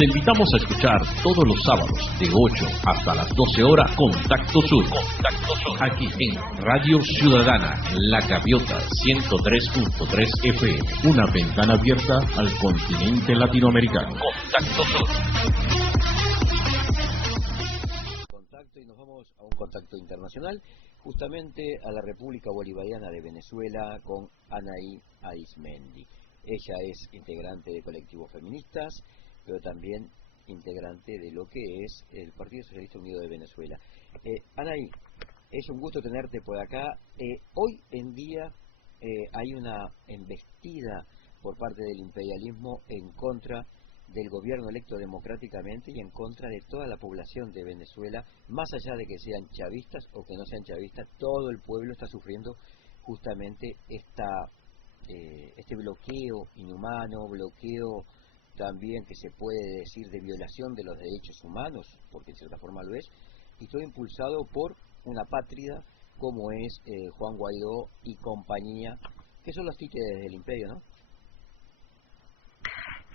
Te invitamos a escuchar todos los sábados de 8 hasta las 12 horas Contacto Sur. Contacto Sur. Aquí en Radio Ciudadana, La Gaviota 103.3 FM. Una ventana abierta al continente latinoamericano. Contacto Sur. Contacto, y nos vamos a un contacto internacional, justamente a la República Bolivariana de Venezuela, con Anaí Arismendi. Ella es integrante de colectivos feministas, pero también integrante de lo que es el Partido Socialista Unido de Venezuela. Anaí, es un gusto tenerte por acá. Hoy en día hay una embestida por parte del imperialismo en contra del gobierno electo democráticamente y en contra de toda la población de Venezuela, más allá de que sean chavistas o que no sean chavistas. Todo el pueblo está sufriendo justamente este bloqueo inhumano, bloqueo también que se puede decir de violación de los derechos humanos, porque en cierta forma lo es, y todo impulsado por una pátrida como es Juan Guaidó y compañía, que son los títeres del imperio, ¿no?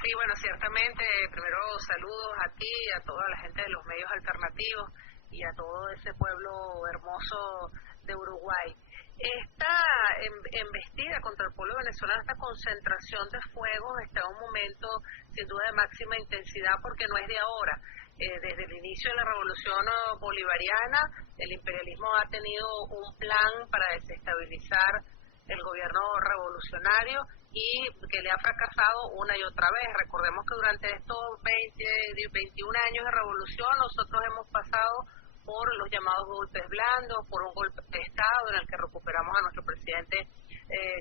Sí, bueno, ciertamente, primero saludos a ti, a toda la gente de los medios alternativos y a todo ese pueblo hermoso de Uruguay. Esta embestida contra el pueblo venezolano, esta concentración de fuegos está en un momento sin duda de máxima intensidad porque no es de ahora. Desde el inicio de la revolución bolivariana, el imperialismo ha tenido un plan para desestabilizar el gobierno revolucionario y que le ha fracasado una y otra vez. Recordemos que durante estos 21 años de revolución nosotros hemos pasado por los llamados golpes blandos, por un golpe de Estado en el que recuperamos a nuestro presidente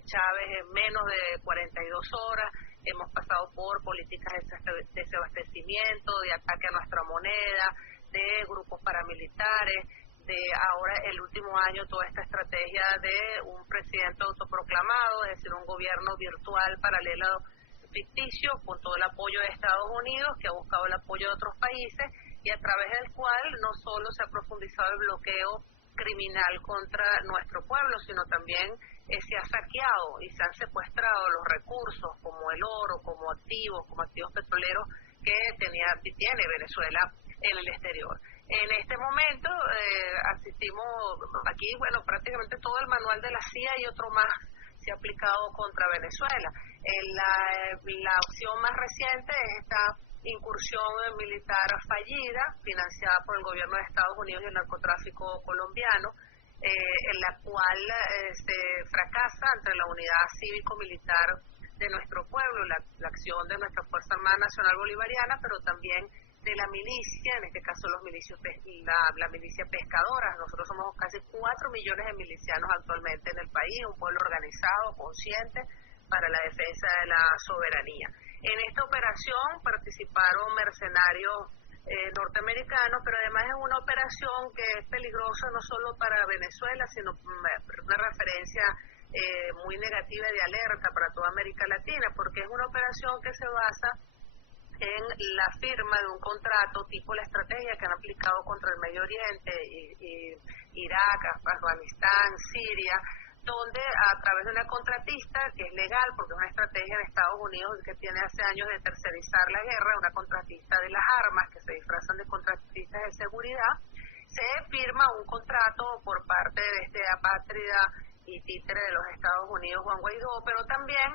Chávez en menos de 42 horas, hemos pasado por políticas de desabastecimiento, de ataque a nuestra moneda, de grupos paramilitares, de ahora el último año toda esta estrategia de un presidente autoproclamado, es decir, un gobierno virtual paralelo ficticio con todo el apoyo de Estados Unidos, que ha buscado el apoyo de otros países y a través del cual no solo se ha profundizado el bloqueo criminal contra nuestro pueblo, sino también se ha saqueado y se han secuestrado los recursos como el oro, como activos petroleros que tiene Venezuela en el exterior. En este momento asistimos aquí, bueno, prácticamente todo el manual de la CIA y otro más se ha aplicado contra Venezuela. La opción más reciente es esta incursión militar fallida, financiada por el gobierno de Estados Unidos y el narcotráfico colombiano, en la cual se fracasa entre la unidad cívico-militar de nuestro pueblo, la acción de nuestra Fuerza Armada Nacional Bolivariana, pero también de la milicia, en este caso la milicia pescadora. Nosotros somos casi 4 millones de milicianos actualmente en el país, un pueblo organizado, consciente, para la defensa de la soberanía. En esta operación participaron mercenarios norteamericanos, pero además es una operación que es peligrosa no solo para Venezuela, sino una referencia muy negativa y de alerta para toda América Latina, porque es una operación que se basa en la firma de un contrato tipo la estrategia que han aplicado contra el Medio Oriente, Irak, Afganistán, Siria, donde a través de una contratista, que es legal porque es una estrategia en Estados Unidos que tiene hace años de tercerizar la guerra, una contratista de las armas que se disfrazan de contratistas de seguridad, se firma un contrato por parte de este apátrida y títere de los Estados Unidos, Juan Guaidó, pero también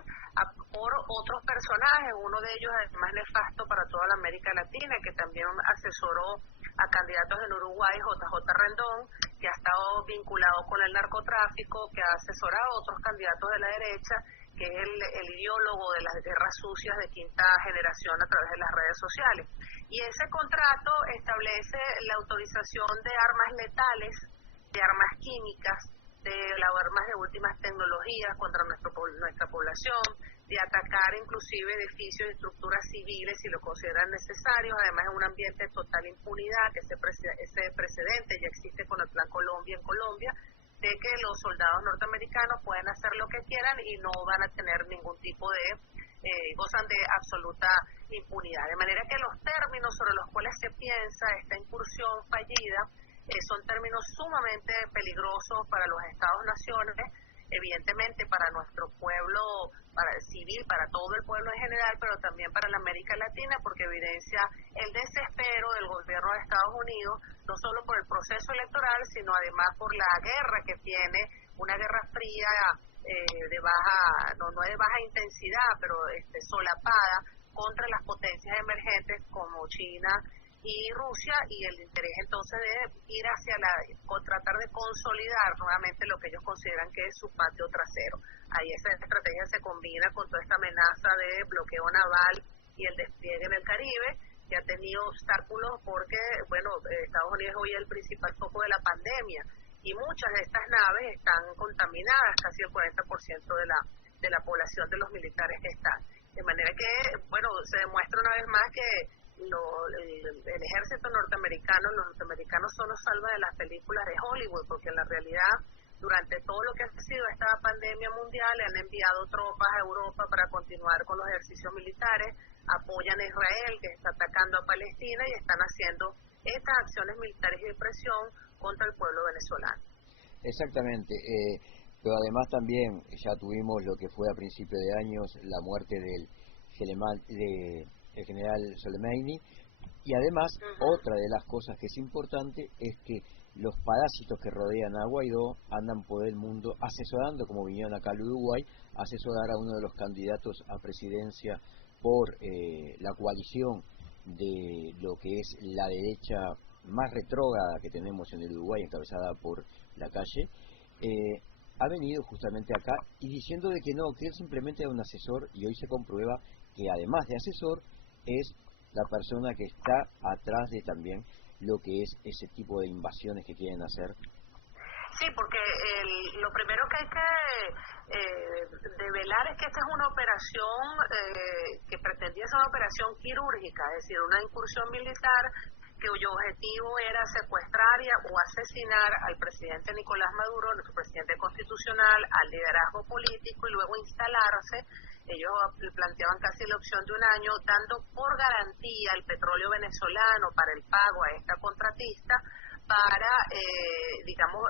por otros personajes, uno de ellos además nefasto para toda la América Latina, que también asesoró a candidatos en Uruguay, JJ Rendón, que ha estado vinculado con el narcotráfico, que ha asesorado a otros candidatos de la derecha, que es el ideólogo de las guerras sucias de quinta generación a través de las redes sociales. Y ese contrato establece la autorización de armas letales, de armas químicas, de las armas de últimas tecnologías contra nuestra población, de atacar inclusive edificios y estructuras civiles si lo consideran necesarios, además en un ambiente de total impunidad, que ese precedente ya existe con el Plan Colombia en Colombia, de que los soldados norteamericanos pueden hacer lo que quieran y no van a tener ningún tipo de, gozan de absoluta impunidad. De manera que los términos sobre los cuales se piensa esta incursión fallida son términos sumamente peligrosos para los Estados-naciones evidentemente para nuestro pueblo civil, para todo el pueblo en general, pero también para la América Latina, porque evidencia el desespero del gobierno de Estados Unidos, no solo por el proceso electoral, sino además por la guerra que tiene, una guerra fría de baja, no de baja intensidad, pero solapada contra las potencias emergentes como China y Rusia, y el interés entonces de ir hacia tratar de consolidar nuevamente lo que ellos consideran que es su patio trasero. Ahí esa estrategia se combina con toda esta amenaza de bloqueo naval y el despliegue en el Caribe, que ha tenido obstáculos porque, Estados Unidos hoy es el principal foco de la pandemia, y muchas de estas naves están contaminadas, casi el 40% de la población de los militares que están. De manera que, se demuestra una vez más que el ejército norteamericano, los norteamericanos solo salvan de las películas de Hollywood, porque en la realidad, durante todo lo que ha sido esta pandemia mundial, le han enviado tropas a Europa para continuar con los ejercicios militares, apoyan a Israel, que está atacando a Palestina, y están haciendo estas acciones militares y de presión contra el pueblo venezolano. Exactamente, pero además también ya tuvimos lo que fue a principios de años la muerte del general Soleimani, y además otra de las cosas que es importante es que los parásitos que rodean a Guaidó andan por el mundo asesorando, como vinieron acá al Uruguay, a asesorar a uno de los candidatos a presidencia por la coalición de lo que es la derecha más retrógrada que tenemos en el Uruguay, encabezada por Lacalle. Ha venido justamente acá y diciendo de que no, que él simplemente era un asesor, y hoy se comprueba que además de asesor es la persona que está atrás de también lo que es ese tipo de invasiones que quieren hacer. Sí, porque lo primero que hay que develar es que esta es una operación que pretendía ser una operación quirúrgica, es decir, una incursión militar cuyo objetivo era secuestrar o asesinar al presidente Nicolás Maduro, nuestro presidente constitucional, al liderazgo político, y luego instalarse. Ellos planteaban casi la opción de un año, dando por garantía el petróleo venezolano para el pago a esta contratista, para,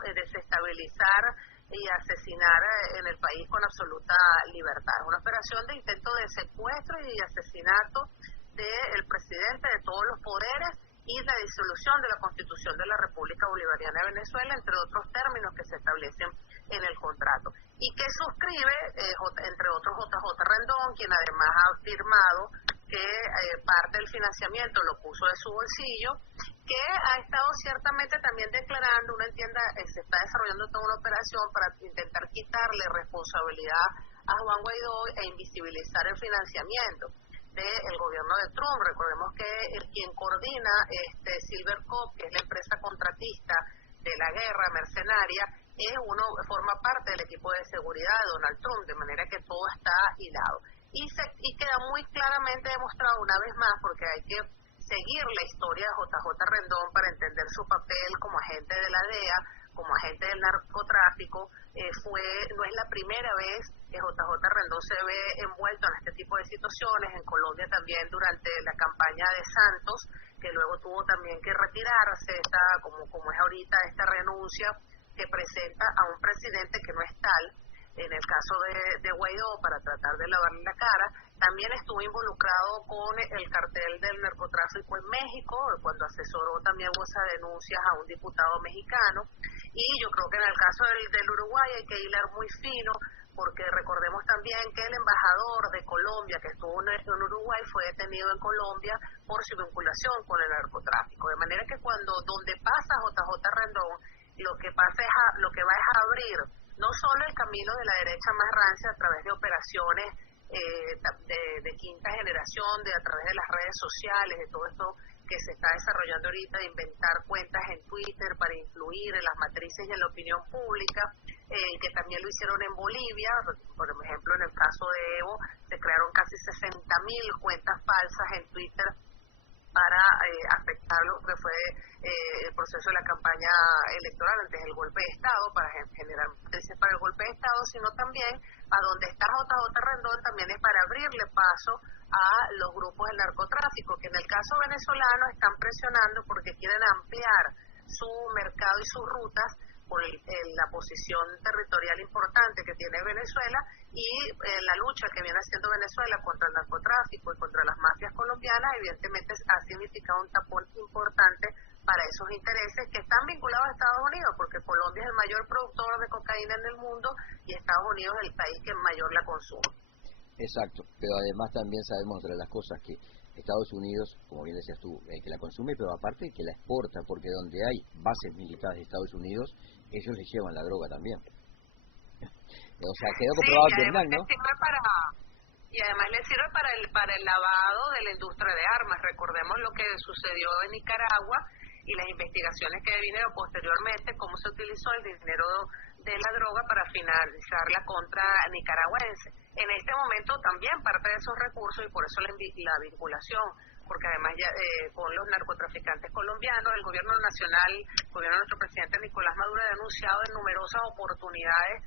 desestabilizar y asesinar en el país con absoluta libertad. Una operación de intento de secuestro y asesinato del presidente, de todos los poderes, y la disolución de la Constitución de la República Bolivariana de Venezuela, entre otros términos que se establecen en el contrato. Y que suscribe, entre otros, JJ Rendón, quien además ha afirmado que parte del financiamiento lo puso de su bolsillo, que ha estado ciertamente también declarando, uno entienda, se está desarrollando toda una operación para intentar quitarle responsabilidad a Juan Guaidó e invisibilizar el financiamiento del gobierno de Trump. Recordemos que quien coordina Silvercorp, que es la empresa contratista de la guerra mercenaria, forma parte del equipo de seguridad de Donald Trump, de manera que todo está hilado. Y queda muy claramente demostrado una vez más, porque hay que seguir la historia de JJ Rendón para entender su papel como agente de la DEA, como agente del narcotráfico. No es la primera vez que JJ Rendón se ve envuelto en este tipo de situaciones. En Colombia también, durante la campaña de Santos, que luego tuvo también que retirarse, como es ahorita esta renuncia que presenta a un presidente que no es tal, en el caso de Guaidó, para tratar de lavarle la cara. También estuvo involucrado con el cartel del narcotráfico en México, cuando asesoró también esas denuncias a un diputado mexicano. Y yo creo que en el caso del Uruguay hay que hilar muy fino, porque recordemos también que el embajador de Colombia, que estuvo en Uruguay, fue detenido en Colombia por su vinculación con el narcotráfico. De manera que donde pasa JJ Rendón, lo que va es a abrir no solo el camino de la derecha más rancia a través de operaciones de quinta generación, a través de las redes sociales, de todo esto que se está desarrollando ahorita, de inventar cuentas en Twitter para influir en las matrices y en la opinión pública, que también lo hicieron en Bolivia. Por ejemplo, en el caso de Evo, se crearon casi 60.000 cuentas falsas en Twitter para afectar lo que fue el proceso de la campaña electoral antes del golpe de Estado, para generar matrices para el golpe de Estado, sino también a donde está JJ Rendón, también es para abrirle paso a los grupos del narcotráfico, que en el caso venezolano están presionando porque quieren ampliar su mercado y sus rutas por la posición territorial importante que tiene Venezuela y la lucha que viene haciendo Venezuela contra el narcotráfico y contra las mafias colombianas, evidentemente ha significado un tapón importante para esos intereses que están vinculados a Estados Unidos, porque Colombia es el mayor productor de cocaína en el mundo y Estados Unidos es el país que mayor la consume. Exacto, pero además también sabemos otra de las cosas, que Estados Unidos, como bien decías tú, que la consume, pero aparte que la exporta, porque donde hay bases militares de Estados Unidos, ellos les llevan la droga también. O sea, quedó comprobado en Vietnam, ¿no? Y además le sirve para el lavado de la industria de armas. Recordemos lo que sucedió en Nicaragua y las investigaciones que vinieron posteriormente, cómo se utilizó el dinero de la droga para finalizar la contra nicaragüense. En este momento también parte de esos recursos, y por eso la vinculación, porque además ya, con los narcotraficantes colombianos, el gobierno nacional, el gobierno de nuestro presidente Nicolás Maduro ha denunciado en numerosas oportunidades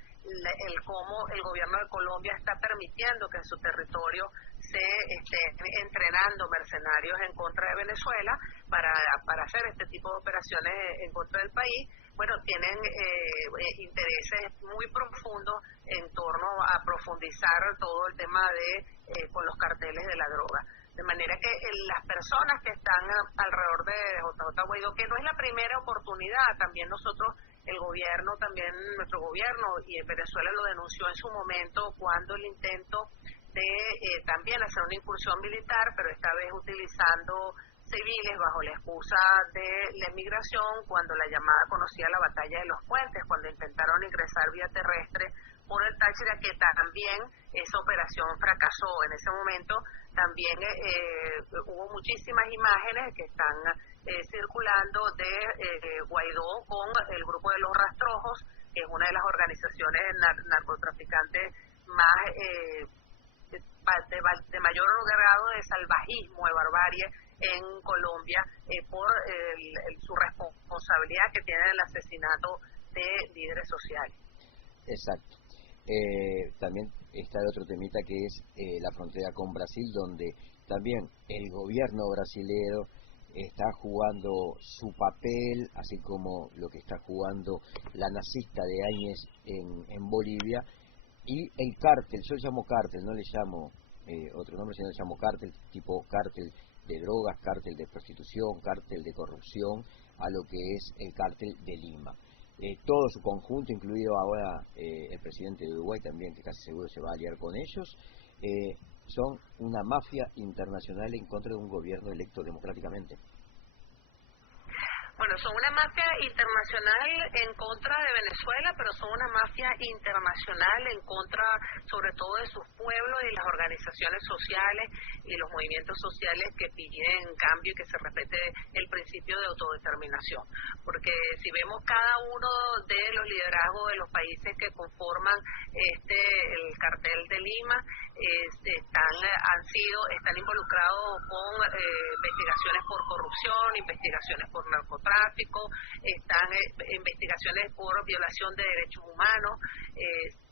cómo el gobierno de Colombia está permitiendo que en su territorio se estén entrenando mercenarios en contra de Venezuela para hacer este tipo de operaciones en contra del país. Bueno, tienen intereses muy profundos en torno a profundizar todo el tema de con los carteles de la droga. De manera que las personas que están alrededor de JJ Guaidó, que no es la primera oportunidad, también nosotros, el gobierno, también nuestro gobierno y en Venezuela lo denunció en su momento cuando el intento de también hacer una incursión militar, pero esta vez utilizando civiles bajo la excusa de la inmigración, cuando la llamada conocida la batalla de los puentes, cuando intentaron ingresar vía terrestre por el Táchira, que también esa operación fracasó. En ese momento también hubo muchísimas imágenes que están circulando de Guaidó con el grupo de los Rastrojos, que es una de las organizaciones narcotraficantes más de mayor grado de salvajismo, de barbarie en Colombia, por su responsabilidad que tiene en el asesinato de líderes sociales. Exacto. También está el otro temita que es la frontera con Brasil, donde también el gobierno brasilero está jugando su papel, así como lo que está jugando la nazista de Áñez en Bolivia, y el cártel, yo le llamo cártel, no le llamo otro nombre, sino le llamo cártel, tipo cártel de drogas, cártel de prostitución, cártel de corrupción, a lo que es el cártel de Lima. Todo su conjunto, incluido ahora el presidente de Uruguay también, que casi seguro se va a aliar con ellos, son una mafia internacional en contra de un gobierno electo democráticamente. Bueno, son una mafia internacional en contra de Venezuela, pero son una mafia internacional en contra, sobre todo, de sus pueblos y las organizaciones sociales y los movimientos sociales que piden cambio y que se respete el principio de autodeterminación. Porque si vemos cada uno de los liderazgos de los países que conforman el cartel de Lima, están involucrados con investigaciones por corrupción, investigaciones por narcotráfico, están investigaciones por violación de derechos humanos.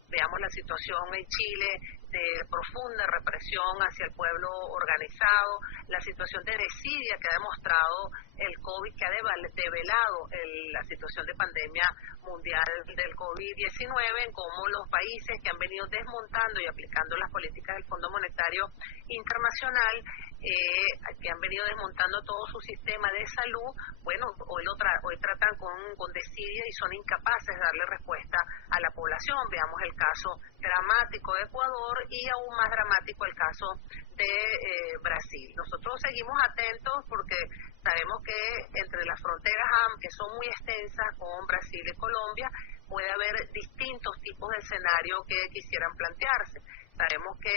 Veamos la situación en Chile de profunda represión hacia el pueblo organizado, la situación de desidia que ha demostrado el COVID, que ha develado la situación de pandemia mundial del COVID-19, en cómo los países que han venido desmontando y aplicando las políticas del Fondo Monetario Internacional, que han venido desmontando todo su sistema de salud, bueno, hoy tratan con desidia y son incapaces de darle respuesta a la población. Veamos el caso dramático de Ecuador y aún más dramático el caso de Brasil. Nosotros seguimos atentos porque sabemos que entre las fronteras que son muy extensas con Brasil y Colombia, puede haber distintos tipos de escenarios que quisieran plantearse. Sabemos que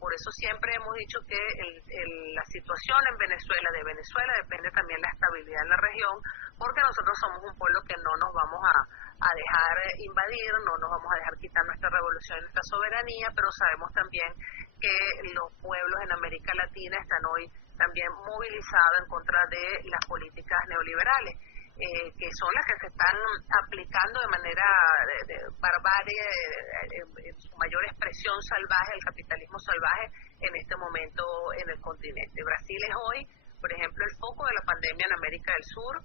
por eso siempre hemos dicho que la situación de Venezuela depende también de la estabilidad en la región, porque nosotros somos un pueblo que no nos vamos a dejar invadir, no nos vamos a dejar quitar nuestra revolución y nuestra soberanía, pero sabemos también que los pueblos en América Latina están hoy también movilizados en contra de las políticas neoliberales, que son las que se están aplicando de manera de barbarie, en su mayor expresión salvaje, el capitalismo salvaje en este momento en el continente. Brasil es hoy, por ejemplo, el foco de la pandemia en América del Sur.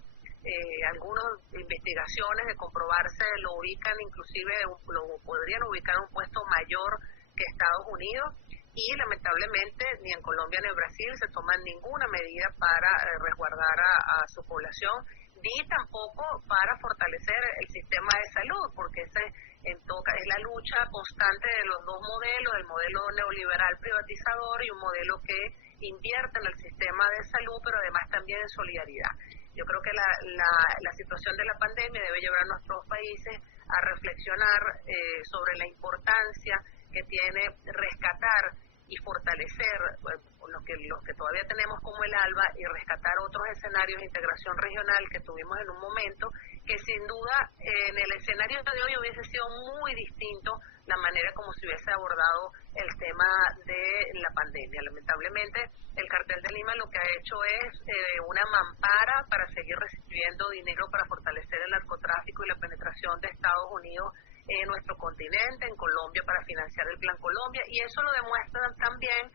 algunas investigaciones de comprobarse lo ubican, inclusive lo podrían ubicar en un puesto mayor que Estados Unidos, y lamentablemente ni en Colombia ni en Brasil se toman ninguna medida para resguardar a su población, ni tampoco para fortalecer el sistema de salud, porque ese es la lucha constante de los dos modelos, el modelo neoliberal privatizador y un modelo que invierte en el sistema de salud, pero además también en solidaridad. Yo creo que la situación de la pandemia debe llevar a nuestros países a reflexionar sobre la importancia que tiene rescatar y fortalecer los que todavía tenemos como el ALBA, y rescatar otros escenarios de integración regional que tuvimos en un momento, que sin duda en el escenario de hoy hubiese sido muy distinto la manera como se hubiese abordado el tema de la pandemia. Lamentablemente el Cartel de Lima lo que ha hecho es una mampara para seguir recibiendo dinero para fortalecer el narcotráfico y la penetración de Estados Unidos en nuestro continente, en Colombia, para financiar el Plan Colombia, y eso lo demuestra también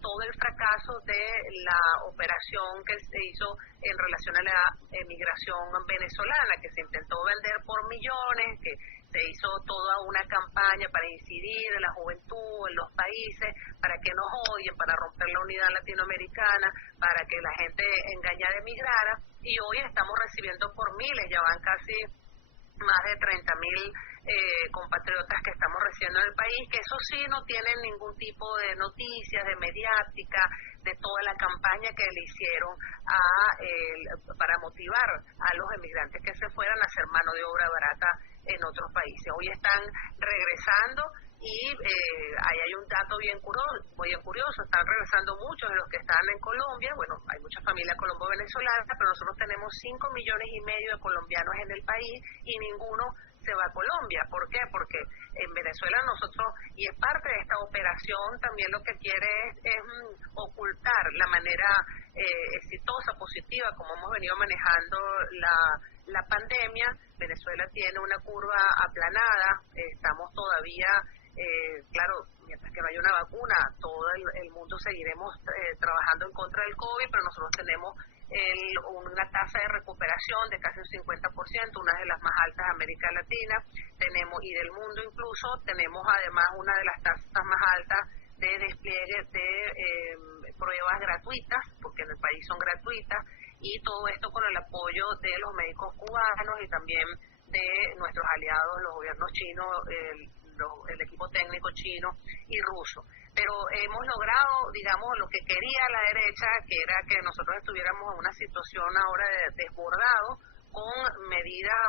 todo el fracaso de la operación que se hizo en relación a la emigración venezolana, que se intentó vender por millones, que se hizo toda una campaña para incidir en la juventud, en los países, para que nos odien, para romper la unidad latinoamericana, para que la gente engañada emigrara, y hoy estamos recibiendo por miles, ya van casi más de 30.000 compatriotas que estamos recibiendo en el país, que eso sí no tienen ningún tipo de noticias, de mediática, de toda la campaña que le hicieron para motivar a los emigrantes que se fueran a hacer mano de obra barata en otros países. Hoy están regresando y ahí hay un dato bien curioso, están regresando muchos de los que están en Colombia. Bueno, hay mucha familia colombo-venezolana, pero nosotros tenemos 5,5 millones de colombianos en el país y ninguno se va a Colombia. ¿Por qué? Porque en Venezuela nosotros, y es parte de esta operación, también lo que quiere es ocultar la manera exitosa, positiva, como hemos venido manejando la pandemia. Venezuela tiene una curva aplanada, estamos todavía, claro, mientras que no haya una vacuna, todo el mundo seguiremos trabajando en contra del COVID, pero nosotros tenemos una tasa de recuperación de casi un 50%, una de las más altas de América Latina, y del mundo incluso. Tenemos además una de las tasas más altas de despliegue de pruebas gratuitas, porque en el país son gratuitas, y todo esto con el apoyo de los médicos cubanos y también de nuestros aliados, los gobiernos chinos, el equipo técnico chino y ruso. Pero hemos logrado, digamos, lo que quería la derecha, que era que nosotros estuviéramos en una situación ahora de desbordado, con medidas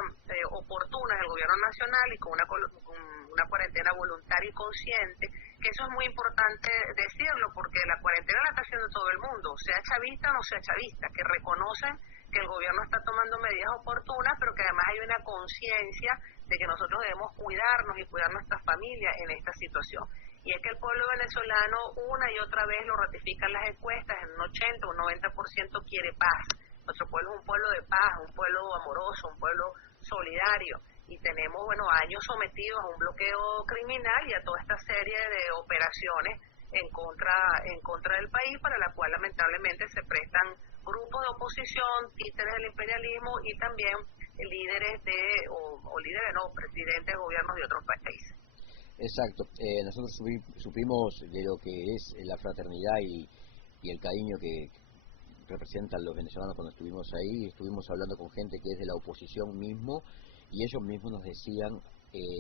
oportunas del gobierno nacional y con una cuarentena voluntaria y consciente, que eso es muy importante decirlo, porque la cuarentena la está haciendo todo el mundo, sea chavista o no sea chavista, que reconocen que el gobierno está tomando medidas oportunas, pero que además hay una conciencia de que nosotros debemos cuidarnos y cuidar nuestras familias en esta situación. Y es que el pueblo venezolano una y otra vez lo ratifican las encuestas, en un 80 o un 90% quiere paz. Nuestro pueblo es un pueblo de paz, un pueblo amoroso, un pueblo solidario, y tenemos, años sometidos a un bloqueo criminal y a toda esta serie de operaciones en contra del país, para la cual lamentablemente se prestan grupos de oposición, títeres del imperialismo y también líderes presidentes de gobiernos de otros países. Exacto. Nosotros supimos de lo que es la fraternidad y el cariño que representan los venezolanos cuando estuvimos ahí. Estuvimos hablando con gente que es de la oposición mismo, y ellos mismos nos decían,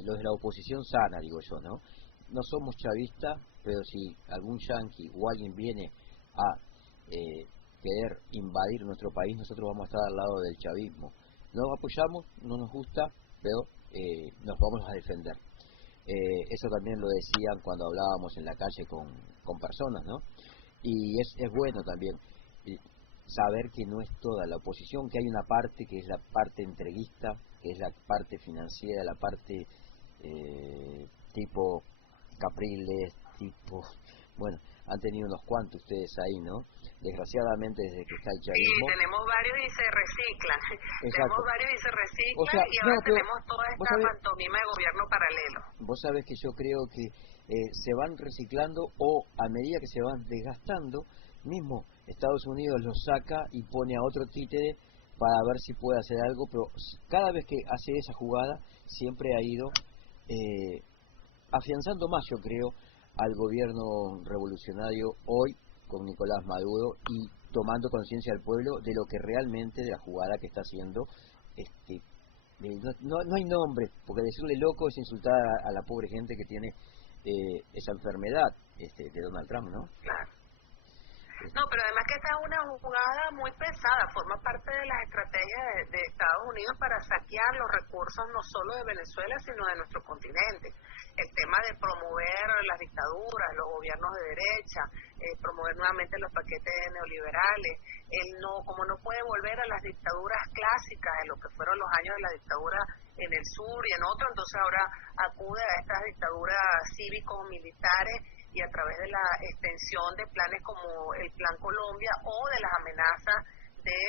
los de la oposición sana, digo yo, ¿no? No somos chavistas, pero si algún yanqui o alguien viene a querer invadir nuestro país, nosotros vamos a estar al lado del chavismo. No lo apoyamos, no nos gusta, pero nos vamos a defender. Eso también lo decían cuando hablábamos en la calle con personas, ¿no? Y es bueno también saber que no es toda la oposición, que hay una parte que es la parte entreguista, que es la parte financiera, la parte tipo Capriles, bueno, han tenido unos cuantos ustedes ahí, ¿no? Desgraciadamente desde que está el chavismo. Sí, tenemos varios y se reciclan. Exacto. Tenemos varios y se reciclan, o sea, y ahora tenemos toda esta pantomima de gobierno paralelo. Vos sabés que yo creo que se van reciclando, o a medida que se van desgastando, mismo Estados Unidos los saca y pone a otro títere para ver si puede hacer algo, pero cada vez que hace esa jugada siempre ha ido afianzando más, yo creo, al gobierno revolucionario hoy con Nicolás Maduro y tomando conciencia al pueblo de lo que realmente, de la jugada que está haciendo. No hay nombre, porque decirle loco es insultar a la pobre gente que tiene esa enfermedad de Donald Trump, ¿no? Claro. No, pero además que esta es una jugada muy pesada, forma parte de las estrategias de Estados Unidos para saquear los recursos no solo de Venezuela, sino de nuestro continente. El tema de promover las dictaduras, los gobiernos de derecha, promover nuevamente los paquetes neoliberales, como no puede volver a las dictaduras clásicas, en lo que fueron los años de la dictadura en el sur y en otro, entonces ahora acude a estas dictaduras cívicos militares y a través de la extensión de planes como el Plan Colombia o de las amenazas de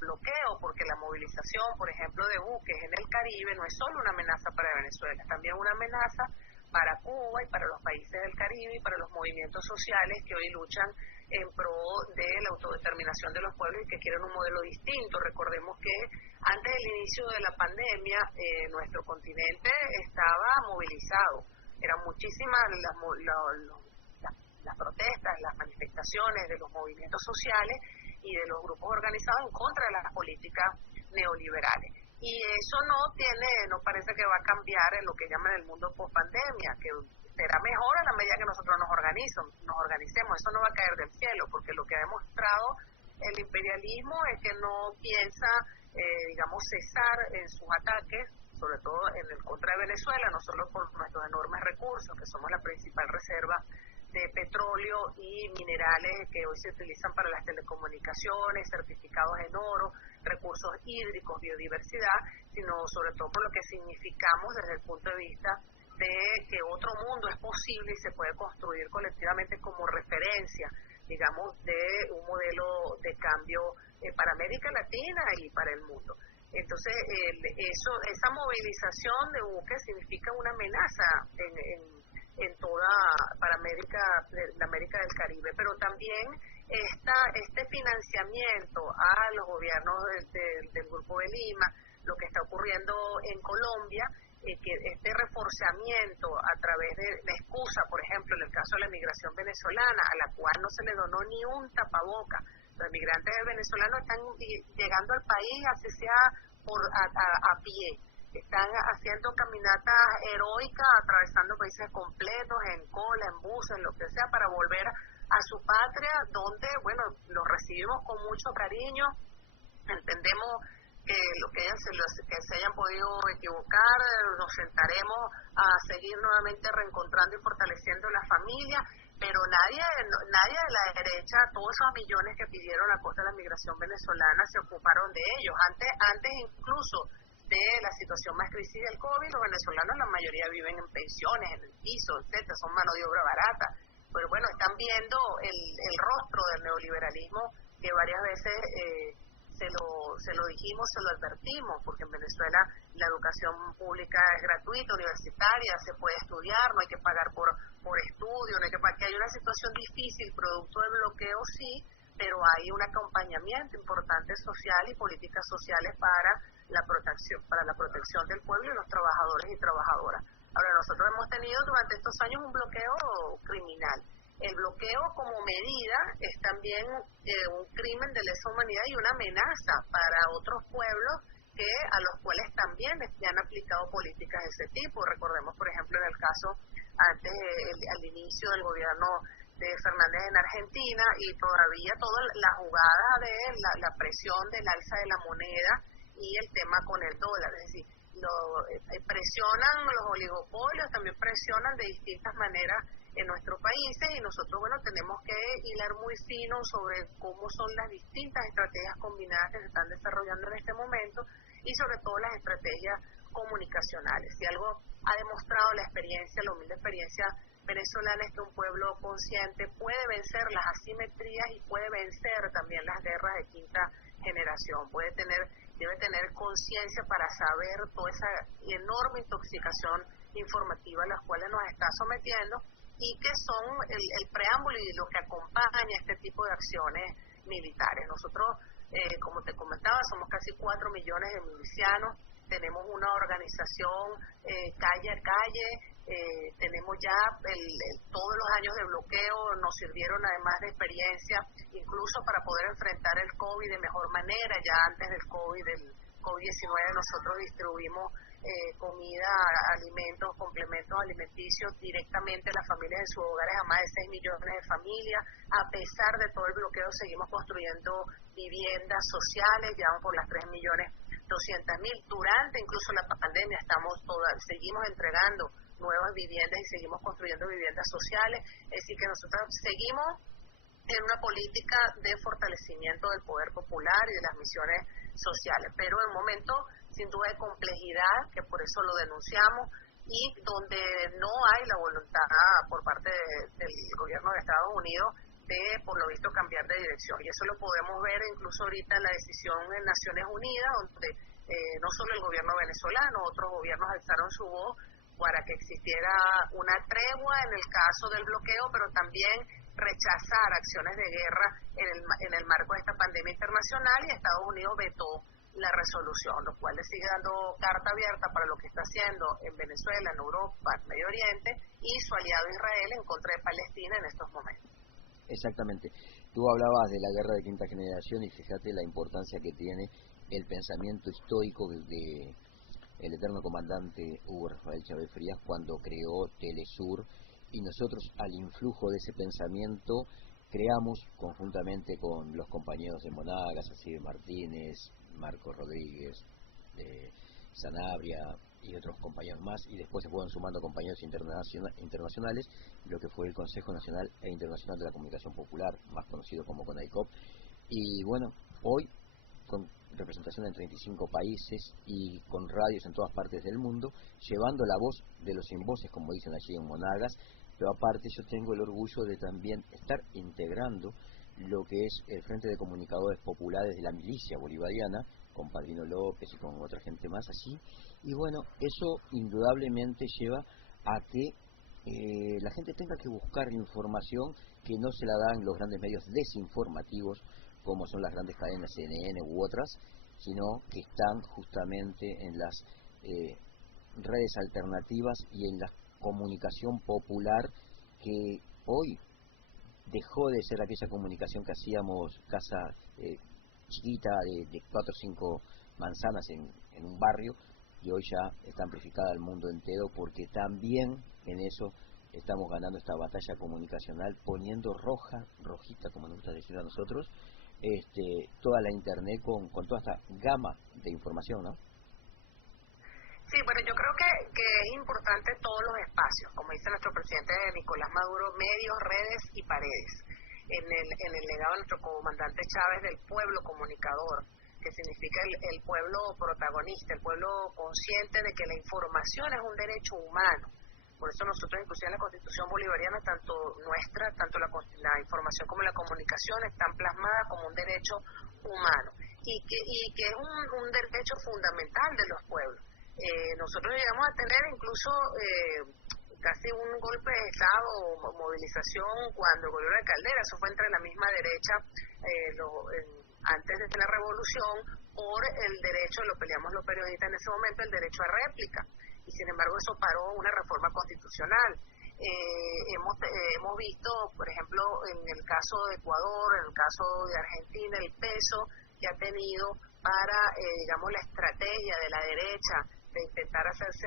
bloqueo, porque la movilización, por ejemplo, de buques en el Caribe no es solo una amenaza para Venezuela, es también una amenaza para Cuba y para los países del Caribe y para los movimientos sociales que hoy luchan en pro de la autodeterminación de los pueblos y que quieren un modelo distinto. Recordemos que antes del inicio de la pandemia nuestro continente estaba movilizado. Eran muchísimas las protestas, las manifestaciones de los movimientos sociales y de los grupos organizados en contra de las políticas neoliberales. Y eso no parece que va a cambiar en lo que llaman el mundo post-pandemia, que será mejor a la medida que nosotros nos organicemos. Eso no va a caer del cielo, porque lo que ha demostrado el imperialismo es que no piensa, cesar en sus ataques, sobre todo en el contra de Venezuela, no solo por nuestros enormes recursos, que somos la principal reserva de petróleo y minerales que hoy se utilizan para las telecomunicaciones, certificados en oro, recursos hídricos, biodiversidad, sino sobre todo por lo que significamos desde el punto de vista de que otro mundo es posible y se puede construir colectivamente como referencia, digamos, de un modelo de cambio para América Latina y para el mundo. Entonces, esa movilización de buques significa una amenaza en toda, para la América del Caribe, pero también este financiamiento a los gobiernos del Grupo de Lima, lo que está ocurriendo en Colombia, que este reforzamiento a través de la excusa, por ejemplo, en el caso de la migración venezolana, a la cual no se le donó ni un tapaboca. Los migrantes venezolanos están llegando al país, así sea a pie. Están haciendo caminatas heroicas, atravesando países completos, en cola, en bus, en lo que sea, para volver a su patria, donde, bueno, los recibimos con mucho cariño. Entendemos que se hayan podido equivocar, nos sentaremos a seguir nuevamente reencontrando y fortaleciendo la familia, pero nadie de la derecha, todos esos millones que pidieron a costa de la migración venezolana, se ocuparon de ellos. Antes incluso de la situación más crisis del COVID, los venezolanos la mayoría viven en pensiones, en el piso, etcétera, son mano de obra barata. Pero bueno, están viendo el rostro del neoliberalismo que varias veces se lo dijimos, se lo advertimos, porque en Venezuela la educación pública es gratuita, universitaria, se puede estudiar, no hay que pagar por estudio, no hay que pagar, que hay una situación difícil producto del bloqueo, sí, pero hay un acompañamiento importante social y políticas sociales para la protección del pueblo y los trabajadores y trabajadoras. Ahora, nosotros hemos tenido durante estos años un bloqueo criminal. El bloqueo como medida es también un crimen de lesa humanidad y una amenaza para otros pueblos a los cuales también se han aplicado políticas de ese tipo. Recordemos, por ejemplo, en el caso al inicio del gobierno de Fernández en Argentina, y todavía toda la jugada de la presión del alza de la moneda y el tema con el dólar. Es decir, presionan los oligopolios, también presionan de distintas maneras en nuestros países, y nosotros, bueno, tenemos que hilar muy fino sobre cómo son las distintas estrategias combinadas que se están desarrollando en este momento, y sobre todo las estrategias comunicacionales. Si algo ha demostrado la humilde experiencia venezolana, es que un pueblo consciente puede vencer las asimetrías y puede vencer también las guerras de quinta generación, debe tener conciencia para saber toda esa enorme intoxicación informativa a las cuales nos está sometiendo, y que son el preámbulo y lo que acompaña este tipo de acciones militares. Nosotros Como te comentaba, somos casi 4 millones de milicianos, tenemos una organización calle a calle, tenemos ya todos los años de bloqueo nos sirvieron además de experiencia, incluso para poder enfrentar el COVID de mejor manera. Ya antes del COVID-19 nosotros distribuimos comida, alimentos, complementos alimenticios directamente a las familias en sus hogares, a más de 6 millones de familias. A pesar de todo el bloqueo seguimos construyendo viviendas sociales, ya vamos por las 3.200.000. Durante incluso la pandemia seguimos entregando nuevas viviendas y seguimos construyendo viviendas sociales. Es decir, que nosotros seguimos en una política de fortalecimiento del poder popular y de las misiones sociales, pero en un momento sin duda de complejidad, que por eso lo denunciamos, y donde no hay la voluntad por parte del gobierno de Estados Unidos de, por lo visto, cambiar de dirección. Y eso lo podemos ver incluso ahorita en la decisión en Naciones Unidas, donde no solo el gobierno venezolano, otros gobiernos alzaron su voz para que existiera una tregua en el caso del bloqueo, pero también rechazar acciones de guerra en el marco de esta pandemia internacional, y Estados Unidos vetó la resolución, lo cual le sigue dando carta abierta para lo que está haciendo en Venezuela, en Europa, en Medio Oriente, y su aliado Israel en contra de Palestina en estos momentos. Exactamente. Tú hablabas de la guerra de quinta generación y fíjate la importancia que tiene el pensamiento histórico de el eterno comandante Hugo Rafael Chávez Frías cuando creó Telesur, y nosotros al influjo de ese pensamiento creamos conjuntamente con los compañeros de Monagas, así de Martínez, Marco Rodríguez, de Sanabria y otros compañeros más, y después se fueron sumando compañeros internacionales, lo que fue el Consejo Nacional e Internacional de la Comunicación Popular, más conocido como CONAICOP. Y bueno, hoy con representación en 35 países y con radios en todas partes del mundo, llevando la voz de los sin voces, como dicen allí en Monagas, pero aparte yo tengo el orgullo de también estar integrando lo que es el Frente de Comunicadores Populares de la Milicia Bolivariana, con Padrino López y con otra gente más así, y bueno, eso indudablemente lleva a que la gente tenga que buscar información que no se la dan los grandes medios desinformativos, como son las grandes cadenas CNN u otras, sino que están justamente en las redes alternativas y en la comunicación popular, que hoy dejó de ser aquella comunicación que hacíamos casa chiquita de 4 o 5 manzanas en un barrio, y hoy ya está amplificada al mundo entero, porque también en eso estamos ganando esta batalla comunicacional, poniendo rojita, como nos gusta decir a nosotros, toda la internet con toda esta gama de información, ¿no? Sí, bueno, yo creo que es importante todos los espacios, como dice nuestro presidente Nicolás Maduro, medios, redes y paredes. En el legado de nuestro comandante Chávez del pueblo comunicador, que significa el pueblo protagonista, el pueblo consciente de que la información es un derecho humano. Por eso nosotros, inclusive en la Constitución bolivariana, tanto la información como la comunicación están plasmadas como un derecho humano, y que es un derecho fundamental de los pueblos. Nosotros llegamos a tener incluso casi un golpe de Estado o movilización cuando el gobierno de Caldera, eso fue entre la misma derecha, antes de la revolución, por el derecho, lo peleamos los periodistas en ese momento, el derecho a réplica, y sin embargo eso paró una reforma constitucional. Hemos visto, por ejemplo, en el caso de Ecuador, en el caso de Argentina, el peso que ha tenido para, digamos, la estrategia de la derecha de intentar hacerse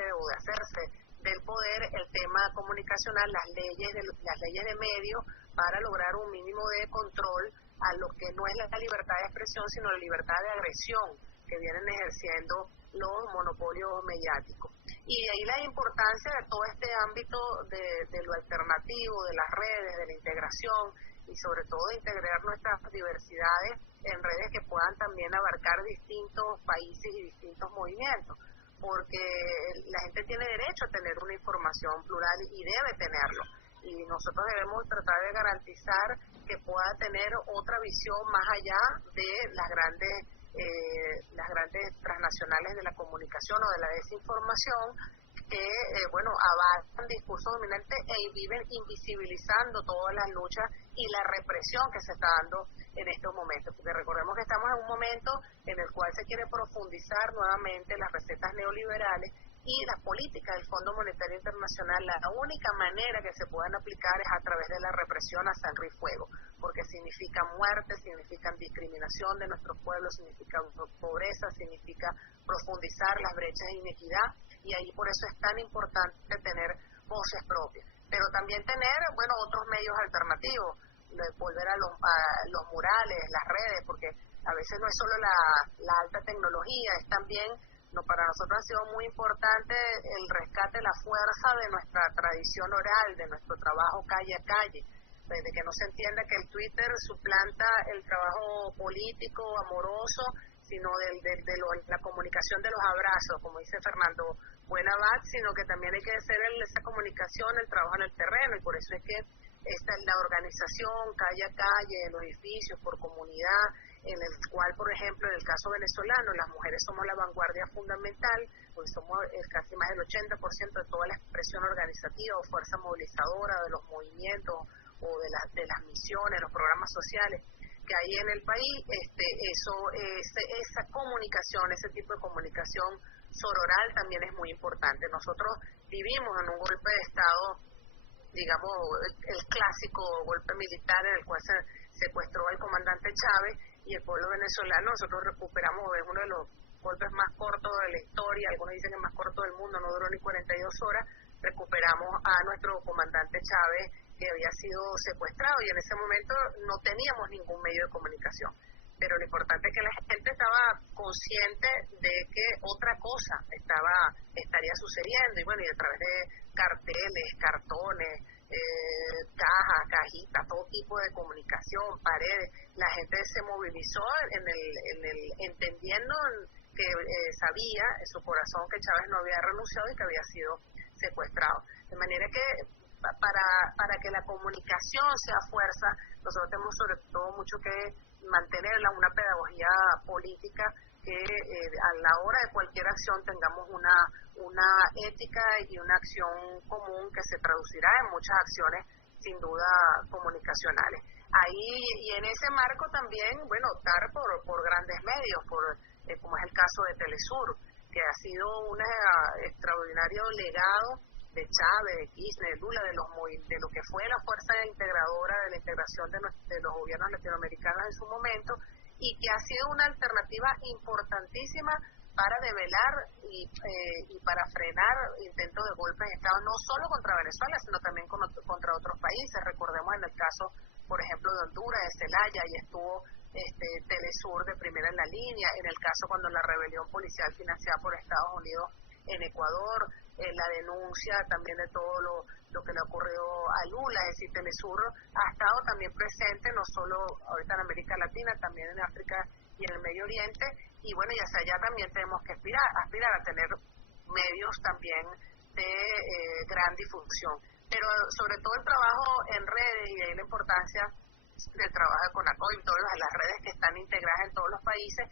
del poder el tema comunicacional, las leyes de medios, para lograr un mínimo de control a lo que no es la libertad de expresión, sino la libertad de agresión que vienen ejerciendo los monopolios mediáticos. Y de ahí la importancia de todo este ámbito de lo alternativo, de las redes, de la integración, y sobre todo de integrar nuestras diversidades en redes que puedan también abarcar distintos países y distintos movimientos, porque la gente tiene derecho a tener una información plural y debe tenerlo, y nosotros debemos tratar de garantizar que pueda tener otra visión más allá de las grandes transnacionales de la comunicación o de la desinformación, que, avalan discursos dominantes viven invisibilizando todas las luchas y la represión que se está dando en estos momentos. Porque recordemos que estamos en un momento en el cual se quiere profundizar nuevamente las recetas neoliberales y las políticas del Fondo Monetario Internacional. La única manera que se puedan aplicar es a través de la represión a sangre y fuego, porque significa muerte, significa discriminación de nuestros pueblos, significa pobreza, significa profundizar las brechas de inequidad, y ahí por eso es tan importante tener voces propias, pero también tener, otros medios alternativos, volver a los murales, las redes, porque a veces no es solo la alta tecnología, es también, para nosotros ha sido muy importante el rescate, la fuerza de nuestra tradición oral, de nuestro trabajo calle a calle, de que no se entienda que el Twitter suplanta el trabajo político, amoroso, sino de la comunicación de los abrazos, como dice Fernando Buenabad, sino que también hay que hacer esa comunicación, el trabajo en el terreno, y por eso es que esta es la organización calle a calle, en los edificios, por comunidad, en el cual, por ejemplo, en el caso venezolano, las mujeres somos la vanguardia fundamental, porque somos casi más del 80% de toda la expresión organizativa o fuerza movilizadora de los movimientos o de las misiones, los programas sociales que hay en el país. Esa comunicación, ese tipo de comunicación sororal también es muy importante. Nosotros vivimos en un golpe de Estado, digamos, el clásico golpe militar en el cual se secuestró al comandante Chávez, y el pueblo venezolano, nosotros recuperamos, es uno de los golpes más cortos de la historia, algunos dicen el más corto del mundo, no duró ni 42 horas, recuperamos a nuestro comandante Chávez, que había sido secuestrado, y en ese momento no teníamos ningún medio de comunicación, pero lo importante es que la gente estaba consciente de que otra cosa estaría sucediendo, y a través de carteles, cartones, cajas, cajitas, todo tipo de comunicación, paredes, la gente se movilizó entendiendo que sabía en su corazón que Chávez no había renunciado y que había sido secuestrado. De manera que para que la comunicación sea fuerza, nosotros tenemos sobre todo mucho que mantenerla, una pedagogía política, que a la hora de cualquier acción tengamos una ética y una acción común que se traducirá en muchas acciones sin duda comunicacionales. Ahí, y en ese marco también, optar por grandes medios, como es el caso de Telesur, que ha sido un extraordinario legado de Chávez, de Kirchner, de Lula, de lo que fue la fuerza integradora de la integración de los gobiernos latinoamericanos en su momento, y que ha sido una alternativa importantísima para develar y para frenar intentos de golpes de Estado, no solo contra Venezuela, sino también contra otros países. Recordemos en el caso, por ejemplo, de Honduras, de Celaya, y estuvo Telesur de primera en la línea, en el caso cuando la rebelión policial financiada por Estados Unidos en Ecuador, la denuncia también de todo lo que le ocurrió a Lula. Es decir, Telesur ha estado también presente, no solo ahorita en América Latina, también en África y en el Medio Oriente, y y hacia allá también tenemos que aspirar a tener medios también de gran difusión. Pero sobre todo el trabajo en redes, y de ahí la importancia del trabajo de CONACOI y todas las redes que están integradas en todos los países,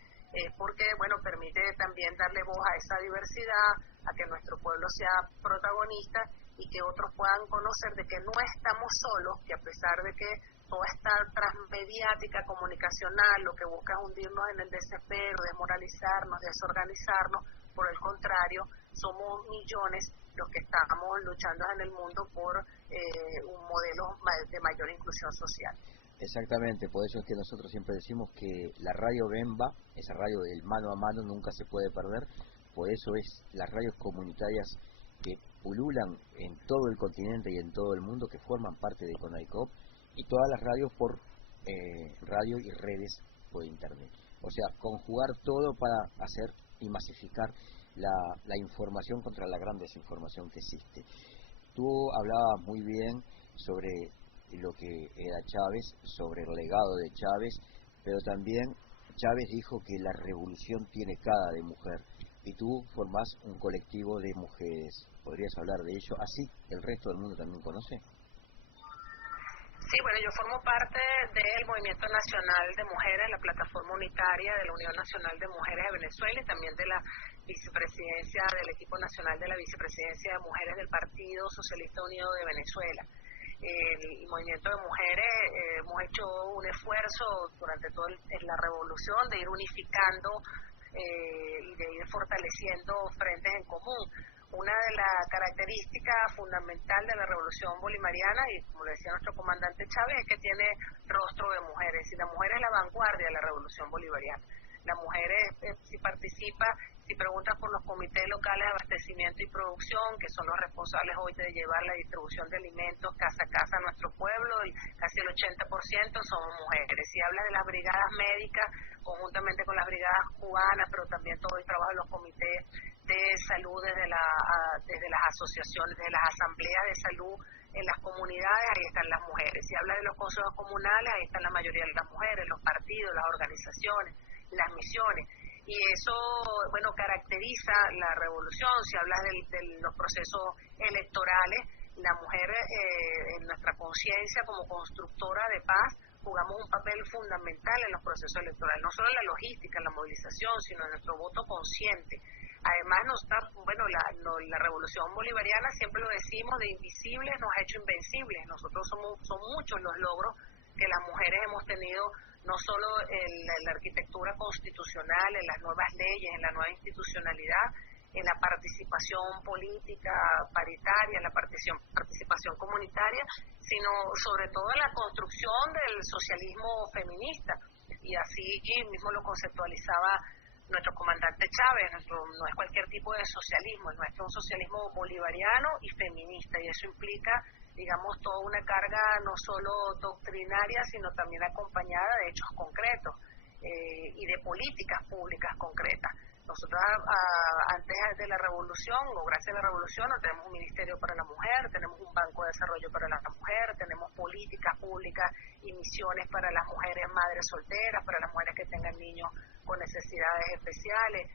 porque permite también darle voz a esa diversidad, a que nuestro pueblo sea protagonista y que otros puedan conocer de que no estamos solos, que a pesar de que toda esta transmediática comunicacional lo que busca es hundirnos en el desespero, desmoralizarnos, desorganizarnos, por el contrario, somos millones los que estamos luchando en el mundo por un modelo de mayor inclusión social. Exactamente, por eso es que nosotros siempre decimos que la radio Bemba, esa radio del mano a mano, nunca se puede perder. Por eso es las radios comunitarias que pululan en todo el continente y en todo el mundo, que forman parte de CONAICOP, y todas las radios por radio y redes por internet. O sea, conjugar todo para hacer y masificar la información contra la gran desinformación que existe. Tú hablabas muy bien sobre lo que era Chávez, sobre el legado de Chávez, pero también Chávez dijo que la revolución tiene cara de mujer, y tú formás un colectivo de mujeres. ¿Podrías hablar de ello? ¿Así el resto del mundo también conoce? Sí, bueno, yo formo parte del Movimiento Nacional de Mujeres, la plataforma unitaria de la Unión Nacional de Mujeres de Venezuela y también de la vicepresidencia del equipo nacional de la vicepresidencia de mujeres del Partido Socialista Unido de Venezuela. El movimiento de mujeres hemos hecho un esfuerzo durante toda la revolución de ir unificando y de ir fortaleciendo frentes en común. Una de las características fundamentales de la revolución bolivariana, y como le decía nuestro comandante Chávez, es que tiene rostro de mujeres, y la mujer es la vanguardia de la revolución bolivariana. La mujer si participa, si pregunta por los comités locales de abastecimiento y producción, que son los responsables hoy de llevar la distribución de alimentos casa a casa a nuestro pueblo, y casi el 80% somos mujeres. Si habla de las brigadas médicas, conjuntamente con las brigadas cubanas, pero también todo el trabajo de los comités de salud desde las asociaciones, desde las asambleas de salud en las comunidades, ahí están las mujeres. Si habla de los consejos comunales, ahí están la mayoría de las mujeres, los partidos, las organizaciones, las misiones. Y eso, bueno, caracteriza la revolución. Si hablas de los procesos electorales, la mujer en nuestra conciencia como constructora de paz jugamos un papel fundamental en los procesos electorales, no solo en la logística, en la movilización, sino en nuestro voto consciente. Además, la revolución bolivariana, siempre lo decimos, de invisibles nos ha hecho invencibles. Nosotros son muchos los logros que las mujeres hemos tenido, no solo en la arquitectura constitucional, en las nuevas leyes, en la nueva institucionalidad, en la participación política paritaria, en la participación comunitaria, sino sobre todo en la construcción del socialismo feminista. Y así mismo lo conceptualizaba nuestro comandante Chávez. No es cualquier tipo de socialismo, es un socialismo bolivariano y feminista, y eso implica, digamos, toda una carga no solo doctrinaria, sino también acompañada de hechos concretos y de políticas públicas concretas. Nosotros antes de la revolución, o gracias a la revolución, tenemos un ministerio para la mujer, tenemos un banco de desarrollo para la mujer, tenemos políticas públicas y misiones para las mujeres madres solteras, para las mujeres que tengan niños con necesidades especiales,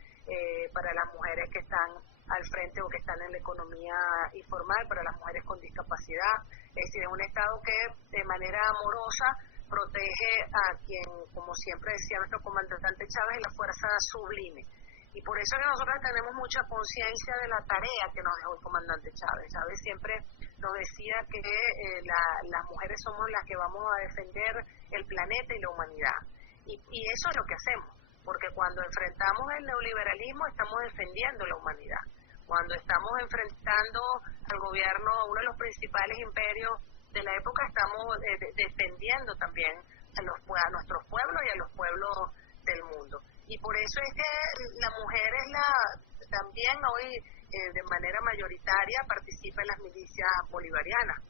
para las mujeres que están al frente o que están en la economía informal, para las mujeres con discapacidad. Es decir, es un Estado que de manera amorosa protege a quien, como siempre decía nuestro comandante Chávez, la fuerza sublime. Y por eso que nosotros tenemos mucha conciencia de la tarea que nos dejó el comandante Chávez. Chávez siempre nos decía que las mujeres somos las que vamos a defender el planeta y la humanidad. Y eso es lo que hacemos, porque cuando enfrentamos el neoliberalismo estamos defendiendo la humanidad. Cuando estamos enfrentando al gobierno, a uno de los principales imperios de la época, estamos defendiendo también a nuestros pueblos y a los pueblos del mundo. Y por eso es que la mujer también hoy de manera mayoritaria participa en las milicias bolivarianas.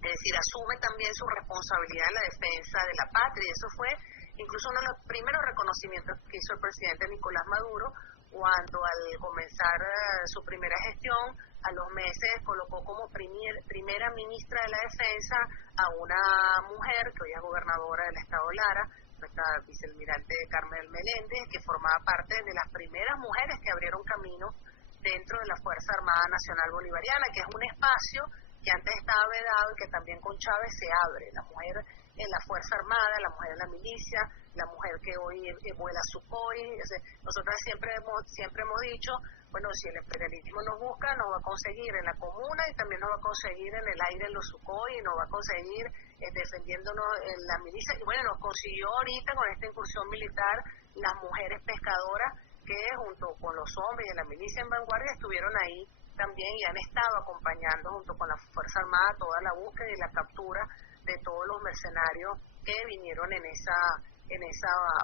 Es decir, asume también su responsabilidad en la defensa de la patria. Y eso fue incluso uno de los primeros reconocimientos que hizo el presidente Nicolás Maduro, cuando al comenzar su primera gestión, a los meses colocó como primera ministra de la Defensa a una mujer que hoy es gobernadora del estado Lara, nuestra vicealmirante Carmen Meléndez, que formaba parte de las primeras mujeres que abrieron camino dentro de la Fuerza Armada Nacional Bolivariana, que es un espacio que antes estaba vedado y que también con Chávez se abre. La mujer en la Fuerza Armada, la mujer en la milicia, la mujer que hoy vuela Sukhoi. Nosotros siempre hemos dicho, bueno, si el imperialismo nos busca, nos va a conseguir en la comuna y también nos va a conseguir en el aire en los Sukhoi, y nos va a conseguir defendiéndonos en la milicia. Y bueno, nos consiguió ahorita con esta incursión militar las mujeres pescadoras que junto con los hombres y en la milicia en vanguardia estuvieron ahí también y han estado acompañando junto con la Fuerza Armada toda la búsqueda y la captura de todos los mercenarios que vinieron en esa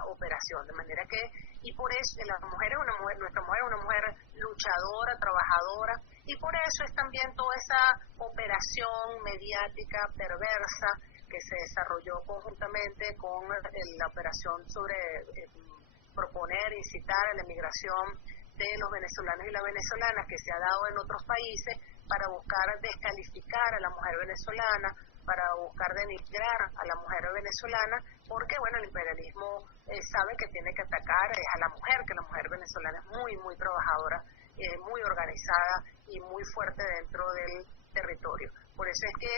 operación. De manera que, y por eso nuestra mujer es una mujer luchadora, trabajadora, y por eso es también toda esa operación mediática perversa que se desarrolló conjuntamente con la operación sobre proponer, incitar a la emigración de los venezolanos y las venezolanas, que se ha dado en otros países para buscar descalificar a la mujer venezolana, para buscar denigrar a la mujer venezolana, porque bueno, el imperialismo sabe que tiene que atacar a la mujer, que la mujer venezolana es muy, muy trabajadora, muy organizada y muy fuerte dentro del territorio. Por eso es que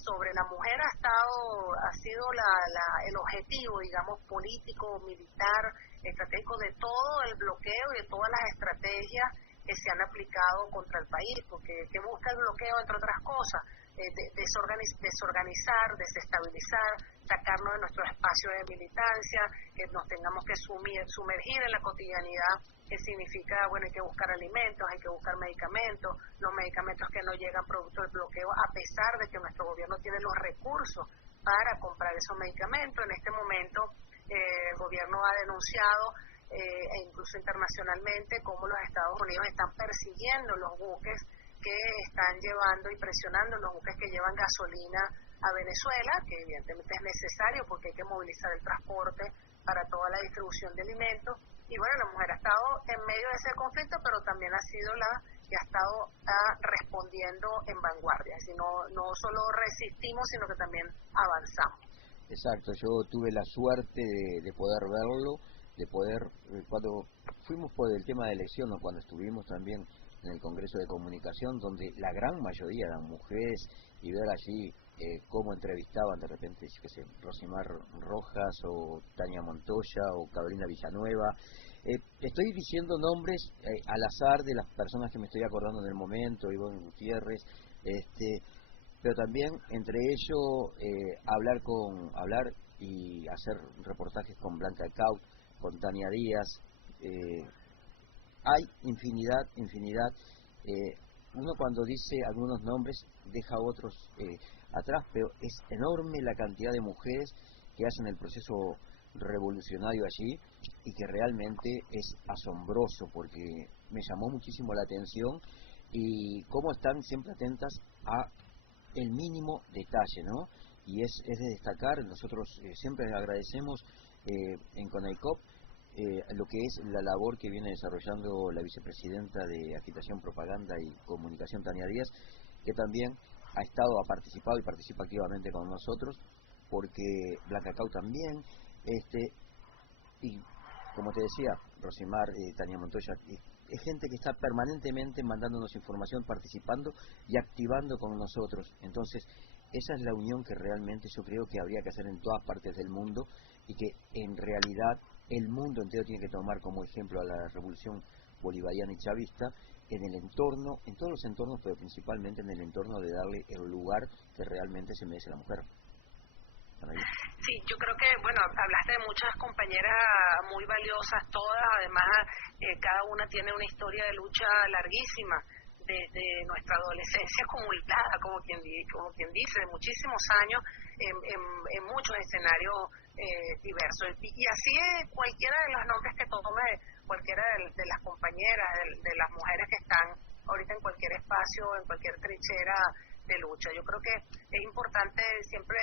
sobre la mujer ha sido el objetivo, digamos, político, militar, estratégico de todo el bloqueo y de todas las estrategias que se han aplicado contra el país, porque ¿qué busca el bloqueo, entre otras cosas? Desorganizar, desestabilizar, sacarnos de nuestro espacio de militancia, que nos tengamos que sumergir en la cotidianidad, que significa, bueno, hay que buscar alimentos, hay que buscar medicamentos, los medicamentos que no llegan producto del bloqueo, a pesar de que nuestro gobierno tiene los recursos para comprar esos medicamentos. En este momento el gobierno ha denunciado e incluso internacionalmente cómo los Estados Unidos están persiguiendo los buques que están llevando y presionando los buques que llevan gasolina a Venezuela, que evidentemente es necesario porque hay que movilizar el transporte para toda la distribución de alimentos. Y bueno, la mujer ha estado en medio de ese conflicto, pero también ha sido la que ha estado respondiendo en vanguardia. Es decir, no solo resistimos, sino que también avanzamos. Exacto, yo tuve la suerte de poder verlo, de poder, cuando fuimos por el tema de elección o cuando estuvimos también en el Congreso de Comunicación, donde la gran mayoría eran mujeres, y ver allí cómo entrevistaban de repente, yo qué sé, Rosimar Rojas o Tania Montoya o Carolina Villanueva. Estoy diciendo nombres al azar de las personas que me estoy acordando en el momento, Ivonne Gutiérrez, pero también entre ellos hablar y hacer reportajes con Blanca Caut, con Tania Díaz. Hay infinidad. Uno cuando dice algunos nombres deja otros atrás, pero es enorme la cantidad de mujeres que hacen el proceso revolucionario allí, y que realmente es asombroso, porque me llamó muchísimo la atención y cómo están siempre atentas a el mínimo detalle, ¿no? Y es de destacar. Nosotros siempre agradecemos en CONAICOP lo que es la labor que viene desarrollando la vicepresidenta de Agitación, Propaganda y Comunicación, Tania Díaz, que también ha participado y participa activamente con nosotros, porque Blanca Caut también, y como te decía, Rosimar, Tania Montoya, es gente que está permanentemente mandándonos información, participando y activando con nosotros. Entonces, esa es la unión que realmente yo creo que habría que hacer en todas partes del mundo, y que en realidad el mundo entero tiene que tomar como ejemplo a la revolución bolivariana y chavista, en el entorno, en todos los entornos, pero principalmente en el entorno de darle el lugar que realmente se merece la mujer. Sí, yo creo que, bueno, hablaste de muchas compañeras muy valiosas, todas, además cada una tiene una historia de lucha larguísima, desde nuestra adolescencia acumulada, como quien dice, de muchísimos años, en muchos escenarios diversos. Y así es cualquiera de los nombres que tome, cualquiera de las compañeras, de las mujeres que están ahorita en cualquier espacio, en cualquier trinchera de lucha. Yo creo que es importante siempre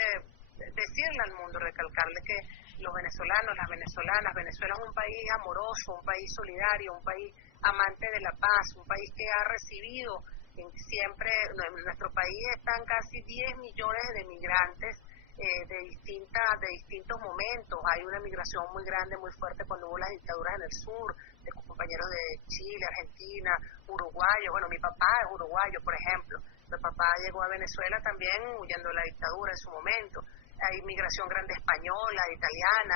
decirle al mundo, recalcarle que los venezolanos, las venezolanas, Venezuela es un país amoroso, un país solidario, un país amante de la paz, un país que ha recibido siempre, en nuestro país están casi 10 millones de migrantes de distintos momentos. Hay una migración muy grande, muy fuerte cuando hubo las dictaduras en el sur, de compañeros de Chile, Argentina, uruguayos. Bueno, mi papá es uruguayo, por ejemplo. Mi papá llegó a Venezuela también huyendo de la dictadura en su momento. Hay migración grande española, italiana,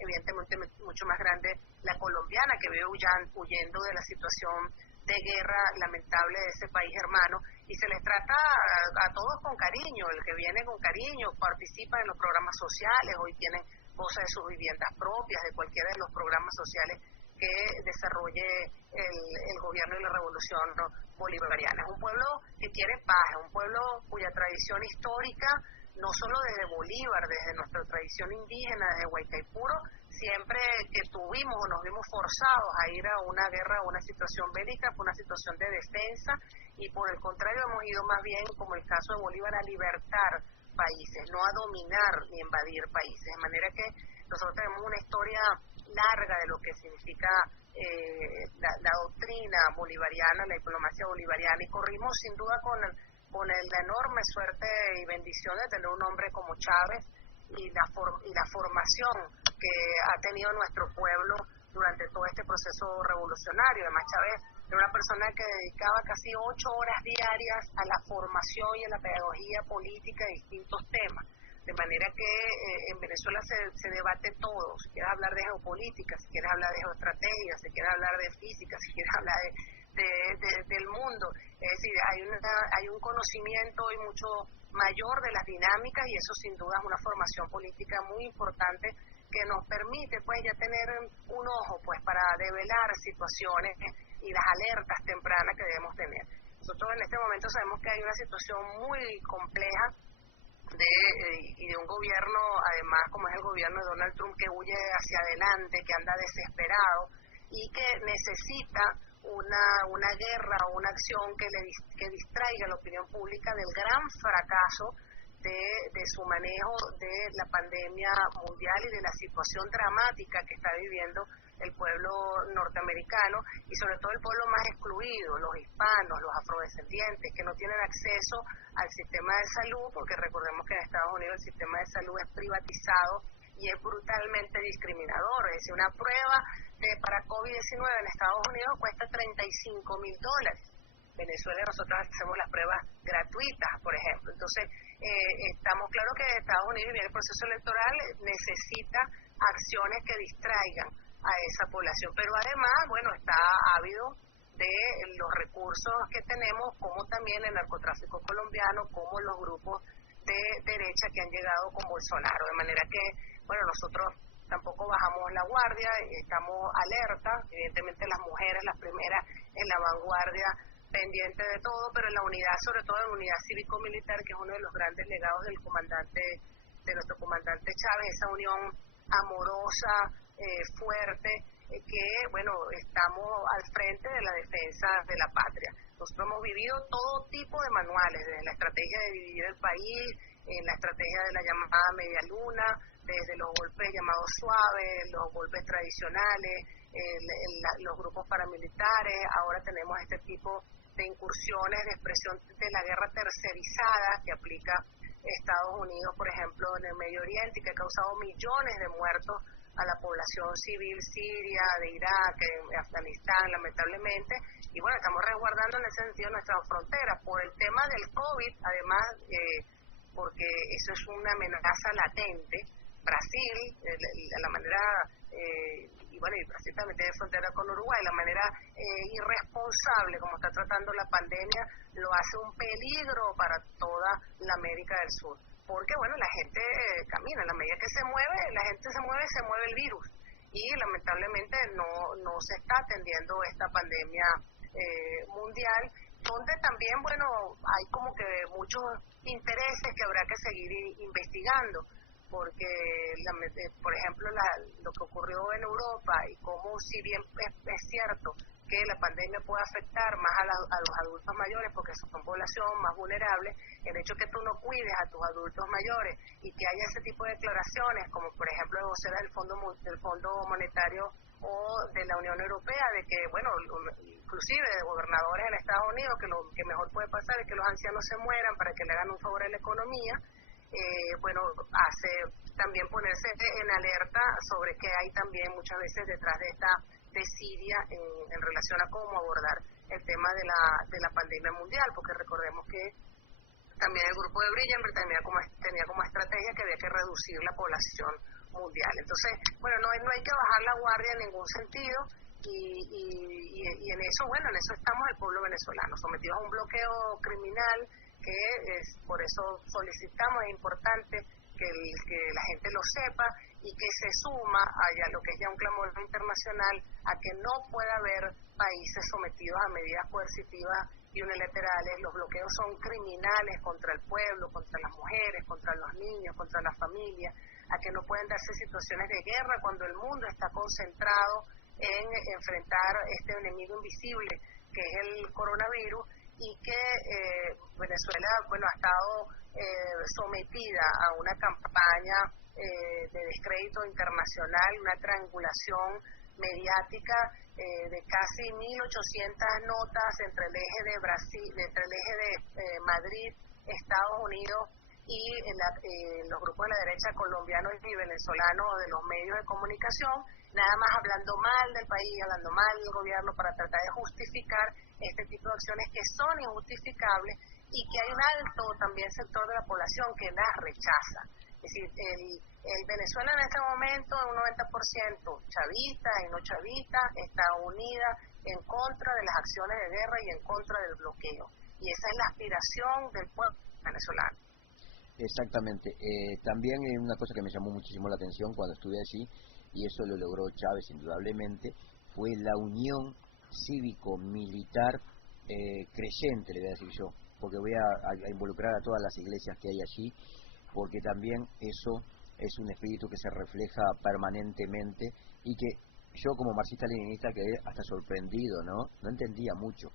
evidentemente mucho más grande la colombiana, que vive huyendo de la situación de guerra lamentable de ese país hermano, y se les trata a todos con cariño. El que viene con cariño participa en los programas sociales, hoy tienen goza de sus viviendas propias, de cualquiera de los programas sociales que desarrolle el gobierno y la revolución bolivariana. Es un pueblo que quiere paz, es un pueblo cuya tradición histórica, no solo desde Bolívar, desde nuestra tradición indígena, desde Guaycaipuro, siempre que tuvimos o nos vimos forzados a ir a una guerra, a una situación bélica, fue una situación de defensa, y por el contrario hemos ido más bien, como el caso de Bolívar, a libertar países, no a dominar ni invadir países. De manera que nosotros tenemos una historia larga de lo que significa la doctrina bolivariana, la diplomacia bolivariana, y corrimos sin duda con la enorme suerte y bendición de tener un hombre como Chávez, y la formación que ha tenido nuestro pueblo durante todo este proceso revolucionario. Además, Chávez Era una persona que dedicaba casi 8 horas diarias a la formación y a la pedagogía política de distintos temas. De manera que en Venezuela se debate todo. Si quieres hablar de geopolítica, si quieres hablar de geoestrategia, si quieres hablar de física, si quieres hablar del mundo. Es decir, hay un conocimiento y mucho mayor de las dinámicas, y eso sin duda es una formación política muy importante que nos permite pues ya tener un ojo pues para develar situaciones y las alertas tempranas que debemos tener. Nosotros en este momento sabemos que hay una situación muy compleja y de un gobierno, además como es el gobierno de Donald Trump, que huye hacia adelante, que anda desesperado y que necesita una guerra o una acción que distraiga a la opinión pública del gran fracaso de su manejo de la pandemia mundial y de la situación dramática que está viviendo el pueblo norteamericano, y sobre todo el pueblo más excluido, los hispanos, los afrodescendientes, que no tienen acceso al sistema de salud, porque recordemos que en Estados Unidos el sistema de salud es privatizado y es brutalmente discriminador. Es decir, una prueba para COVID-19 en Estados Unidos cuesta $35,000. Venezuela nosotros hacemos las pruebas gratuitas, por ejemplo. Entonces, estamos claros que Estados Unidos, y el proceso electoral necesita acciones que distraigan a esa población, pero además, bueno, está ávido de los recursos que tenemos, como también el narcotráfico colombiano, como los grupos de derecha que han llegado con Bolsonaro, de manera que, bueno, nosotros tampoco bajamos la guardia, estamos alerta, evidentemente las mujeres, las primeras en la vanguardia, pendiente de todo, pero en la unidad, sobre todo en la unidad cívico-militar, que es uno de los grandes legados de nuestro comandante Chávez, esa unión amorosa, fuerte, que, bueno, estamos al frente de la defensa de la patria. Nosotros hemos vivido todo tipo de manuales, desde la estrategia de dividir el país, la estrategia de la llamada media luna, desde los golpes llamados suaves, los golpes tradicionales, los grupos paramilitares. Ahora tenemos este tipo de incursiones, de expresión de la guerra tercerizada que aplica Estados Unidos, por ejemplo, en el Medio Oriente, y que ha causado millones de muertos a la población civil siria, de Irak, de Afganistán, lamentablemente. Y bueno, estamos resguardando en ese sentido nuestras fronteras por el tema del COVID, además, porque eso es una amenaza latente. Brasil, la manera, y bueno, y Brasil también tiene frontera con Uruguay, la manera irresponsable como está tratando la pandemia lo hace un peligro para toda la América del Sur. Porque, bueno, la gente camina, en la medida que se mueve el virus. Y lamentablemente no se está atendiendo esta pandemia mundial, donde también, bueno, hay como que muchos intereses que habrá que seguir investigando. Porque, por ejemplo, lo que ocurrió en Europa, y como si bien es cierto que la pandemia puede afectar más a los adultos mayores, porque son población más vulnerable, el hecho que tú no cuides a tus adultos mayores y que haya ese tipo de declaraciones, como por ejemplo de voceras del Fondo Monetario o de la Unión Europea, de que, bueno, inclusive de gobernadores en Estados Unidos, que lo que mejor puede pasar es que los ancianos se mueran para que le hagan un favor a la economía, bueno, hace también ponerse en alerta sobre que hay también muchas veces detrás de esta desidia en relación a cómo abordar el tema de la pandemia mundial, porque recordemos que también el grupo de Brillenberg tenía como estrategia que había que reducir la población mundial. Entonces, bueno, no hay que bajar la guardia en ningún sentido, y en eso, bueno, en eso estamos el pueblo venezolano, sometidos a un bloqueo criminal, que por eso solicitamos, es importante que la gente lo sepa, y que se suma a lo que es ya un clamor internacional a que no pueda haber países sometidos a medidas coercitivas y unilaterales. Los bloqueos son criminales contra el pueblo, contra las mujeres, contra los niños, contra la familia, a que no pueden darse situaciones de guerra cuando el mundo está concentrado en enfrentar este enemigo invisible que es el coronavirus, y que Venezuela, bueno, ha estado sometida a una campaña de descrédito internacional, una triangulación mediática de casi 1.800 notas entre el eje de Brasil, entre el eje de Madrid, Estados Unidos y los grupos de la derecha colombianos y venezolanos de los medios de comunicación, nada más hablando mal del país, hablando mal del gobierno para tratar de justificar este tipo de acciones que son injustificables y que hay un alto también sector de la población que las rechaza. Es decir, el Venezuela en este momento, un 90% chavista y no chavista, está unida en contra de las acciones de guerra y en contra del bloqueo. Y esa es la aspiración del pueblo venezolano. Exactamente. También una cosa que me llamó muchísimo la atención cuando estuve allí, y eso lo logró Chávez indudablemente, fue la unión cívico-militar creyente, le voy a decir yo, porque voy a involucrar a todas las iglesias que hay allí, porque también eso es un espíritu que se refleja permanentemente y que yo como marxista-leninista quedé hasta sorprendido, ¿no? No entendía mucho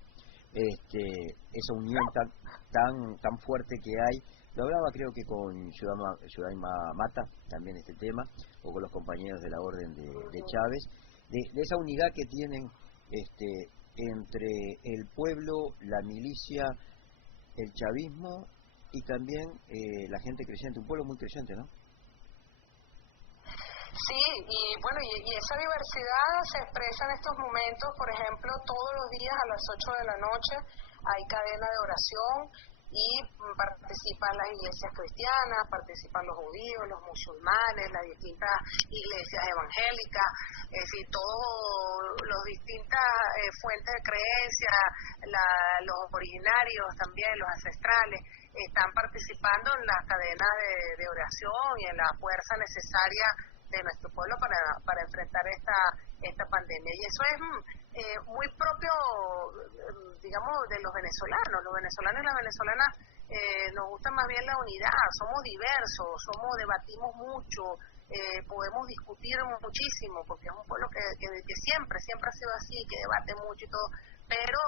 esa unión tan fuerte que hay. Lo hablaba creo que con Yudaima Mata, también este tema, o con los compañeros de la Orden de Chávez, de esa unidad que tienen entre el pueblo, la milicia, el chavismo y también la gente creyente, un pueblo muy creyente, ¿no? Sí, y bueno, y esa diversidad se expresa en estos momentos. Por ejemplo, todos los días a las 8 de la noche hay cadena de oración y participan las iglesias cristianas, participan los judíos, los musulmanes, las distintas iglesias evangélicas, es decir, todas las distintas fuentes de creencia, los originarios también, los ancestrales, están participando en las cadenas de oración y en la fuerza necesaria de nuestro pueblo para enfrentar esta pandemia. Y eso es muy propio, digamos, de los venezolanos. Los venezolanos y las venezolanas nos gusta más bien la unidad, somos diversos, debatimos mucho, podemos discutir muchísimo, porque es un pueblo que siempre ha sido así, que debate mucho y todo, pero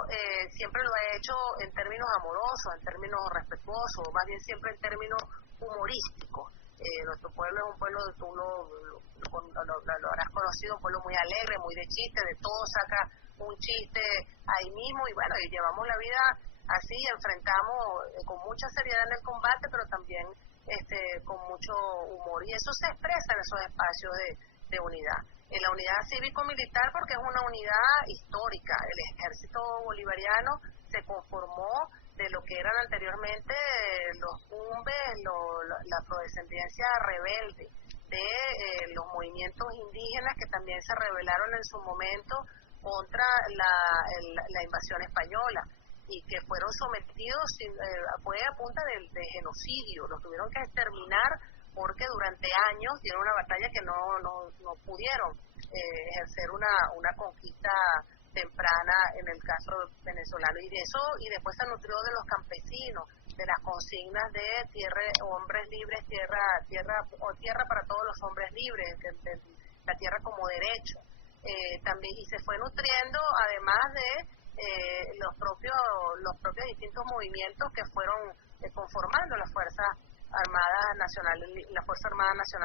siempre lo ha hecho en términos amorosos, en términos respetuosos, más bien siempre en términos humorísticos. Nuestro pueblo es un pueblo, tú lo habrás conocido, un pueblo muy alegre, muy de chiste, de todo saca un chiste ahí mismo, y bueno, y llevamos la vida así, enfrentamos con mucha seriedad en el combate, pero también con mucho humor, y eso se expresa en esos espacios de unidad. En la unidad cívico-militar, porque es una unidad histórica. El ejército bolivariano se conformó de lo que eran anteriormente los cumbes, la afrodescendencia rebelde, de los movimientos indígenas que también se rebelaron en su momento contra la invasión española y que fueron sometidos, fue a punta de genocidio, los tuvieron que exterminar porque durante años dieron una batalla que no pudieron ejercer una conquista temprana en el caso venezolano, y de eso, y después se nutrió de los campesinos, de las consignas de hombres libres, tierra para todos los hombres libres, la tierra como derecho, también, y se fue nutriendo además de los propios distintos movimientos que fueron conformando la Fuerza Armada Nacional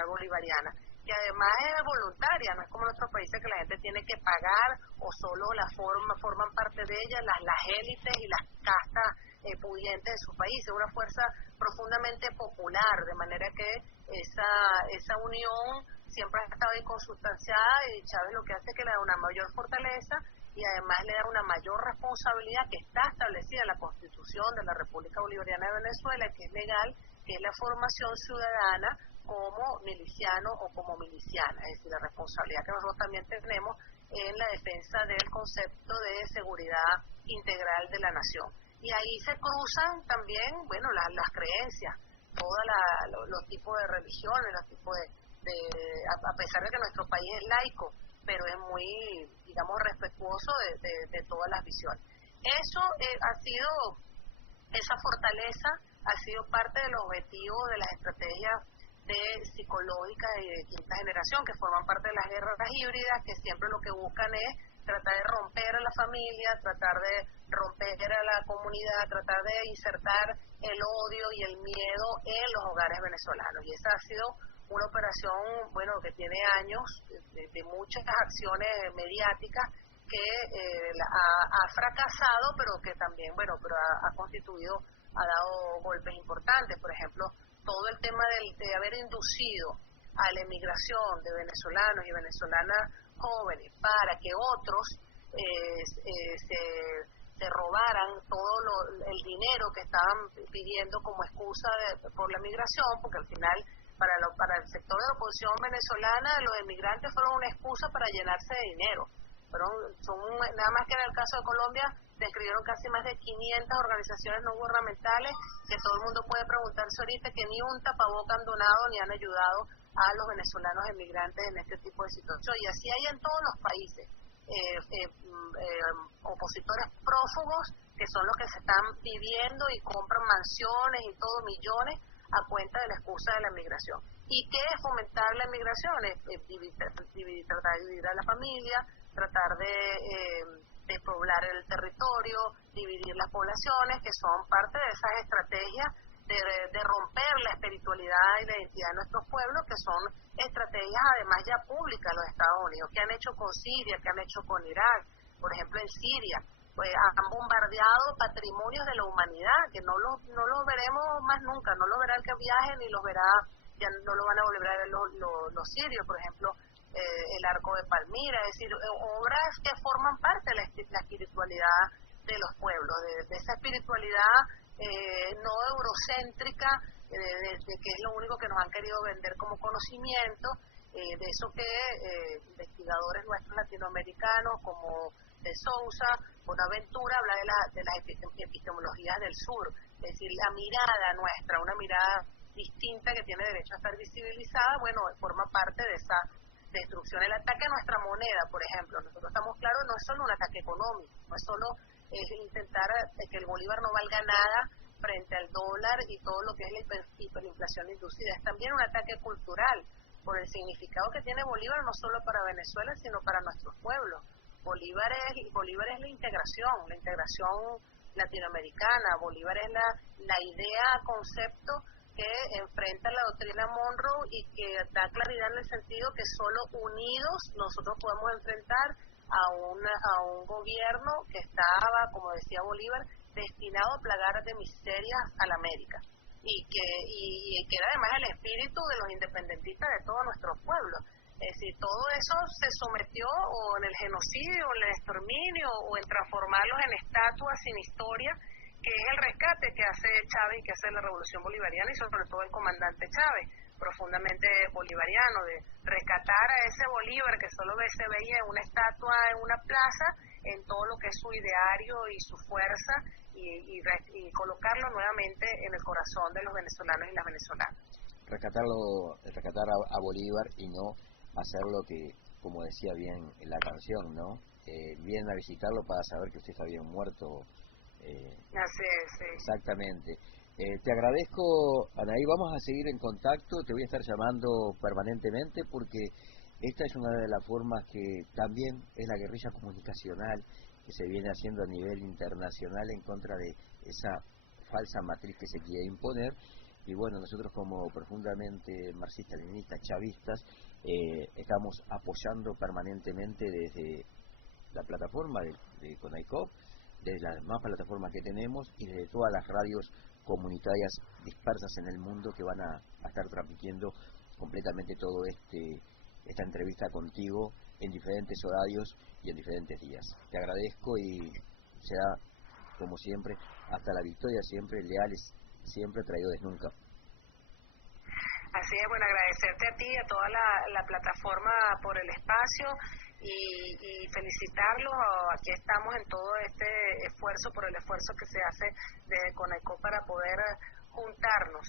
Bolivariana, que además es voluntaria, no es como en otros países que la gente tiene que pagar o solo forman parte de ella las élites y las castas pudientes de su país. Es una fuerza profundamente popular, de manera que esa unión siempre ha estado inconsustanciada, y Chávez lo que hace es que le da una mayor fortaleza y además le da una mayor responsabilidad que está establecida en la Constitución de la República Bolivariana de Venezuela, que es legal, que es la formación ciudadana como miliciano o como miliciana, es decir, la responsabilidad que nosotros también tenemos en la defensa del concepto de seguridad integral de la nación. Y ahí se cruzan también, bueno, las creencias, todos los tipos de religiones, los tipos a pesar de que nuestro país es laico, pero es muy, digamos, respetuoso de todas las visiones. Eso esa fortaleza ha sido parte de los objetivos de las estrategias psicológicas y de quinta generación, que forman parte de las guerras híbridas, que siempre lo que buscan es tratar de romper a la familia, tratar de romper a la comunidad, tratar de insertar el odio y el miedo en los hogares venezolanos. Y esa ha sido una operación, bueno, que tiene años de muchas acciones mediáticas, que ha fracasado, pero que también, bueno, pero ha dado golpes importantes. Por ejemplo, todo el tema de haber inducido a la emigración de venezolanos y venezolanas jóvenes para que otros se robaran el dinero que estaban pidiendo como excusa por la migración, porque al final para el sector de la oposición venezolana los emigrantes fueron una excusa para llenarse de dinero. Nada más que en el caso de Colombia se inscribieron casi más de 500 organizaciones no gubernamentales que todo el mundo puede preguntarse ahorita que ni un tapaboca han donado ni han ayudado a los venezolanos emigrantes en este tipo de situación. Y así hay en todos los países opositores prófugos que son los que se están viviendo y compran mansiones y todo, millones a cuenta de la excusa de la migración. ¿Y qué es fomentar la migración? Tratar de dividir a la familia, tratar de poblar el territorio, dividir las poblaciones, que son parte de esas estrategias de romper la espiritualidad y la identidad de nuestros pueblos, que son estrategias además ya públicas de los Estados Unidos, que han hecho con Siria, que han hecho con Irak. Por ejemplo, en Siria pues han bombardeado patrimonios de la humanidad que no los veremos más nunca, no los verá el que viaje ni los verá, ya no lo van a volver a ver los sirios. Por ejemplo, el Arco de Palmira, es decir, obras que forman parte de la espiritualidad de los pueblos, de esa espiritualidad no eurocéntrica, de que es lo único que nos han querido vender como conocimiento, de eso que investigadores nuestros latinoamericanos como de Sousa, Bonaventura, habla de las epistemologías del sur, es decir, la mirada nuestra, una mirada distinta que tiene derecho a estar visibilizada, bueno, forma parte de esa destrucción. El ataque a nuestra moneda, por ejemplo, nosotros estamos claros, no es solo un ataque económico, no es solo intentar que el bolívar no valga nada frente al dólar y todo lo que es la hiperinflación inducida, es también un ataque cultural por el significado que tiene Bolívar no solo para Venezuela sino para nuestros pueblos. Bolívar es la integración latinoamericana. Bolívar es la idea, concepto que enfrenta la doctrina Monroe y que da claridad en el sentido que solo unidos nosotros podemos enfrentar a un gobierno que estaba, como decía Bolívar, destinado a plagar de miserias a la América y que era además el espíritu de los independentistas de todos nuestros pueblos. Es decir, todo eso se sometió o en el genocidio, o en el exterminio, o en transformarlos en estatuas sin historia, que es el rescate que hace Chávez y que hace la Revolución Bolivariana y sobre todo el comandante Chávez, profundamente bolivariano, de rescatar a ese Bolívar que solo se veía en una estatua en una plaza, en todo lo que es su ideario y su fuerza, y colocarlo nuevamente en el corazón de los venezolanos y las venezolanas. Rescatar a Bolívar y no hacer lo que, como decía bien en la canción, ¿no? Vienen a visitarlo para saber que usted está bien muerto. Así es, sí. Exactamente. Te agradezco, Anaí, vamos a seguir en contacto, te voy a estar llamando permanentemente porque esta es una de las formas que también es la guerrilla comunicacional que se viene haciendo a nivel internacional en contra de esa falsa matriz que se quiere imponer. Y bueno, nosotros como profundamente marxistas-leninistas, chavistas, estamos apoyando permanentemente desde la plataforma de CONAICOP, desde las más plataformas que tenemos y desde todas las radios comunitarias dispersas en el mundo que van a estar transmitiendo completamente todo esta entrevista contigo en diferentes horarios y en diferentes días. Te agradezco y será, como siempre, hasta la victoria siempre, leales siempre, traidores nunca. Así es, bueno, agradecerte a ti y a toda la plataforma por el espacio y felicitarlos. Aquí estamos en todo este esfuerzo, por el esfuerzo que se hace desde CONAICOP para poder juntarnos,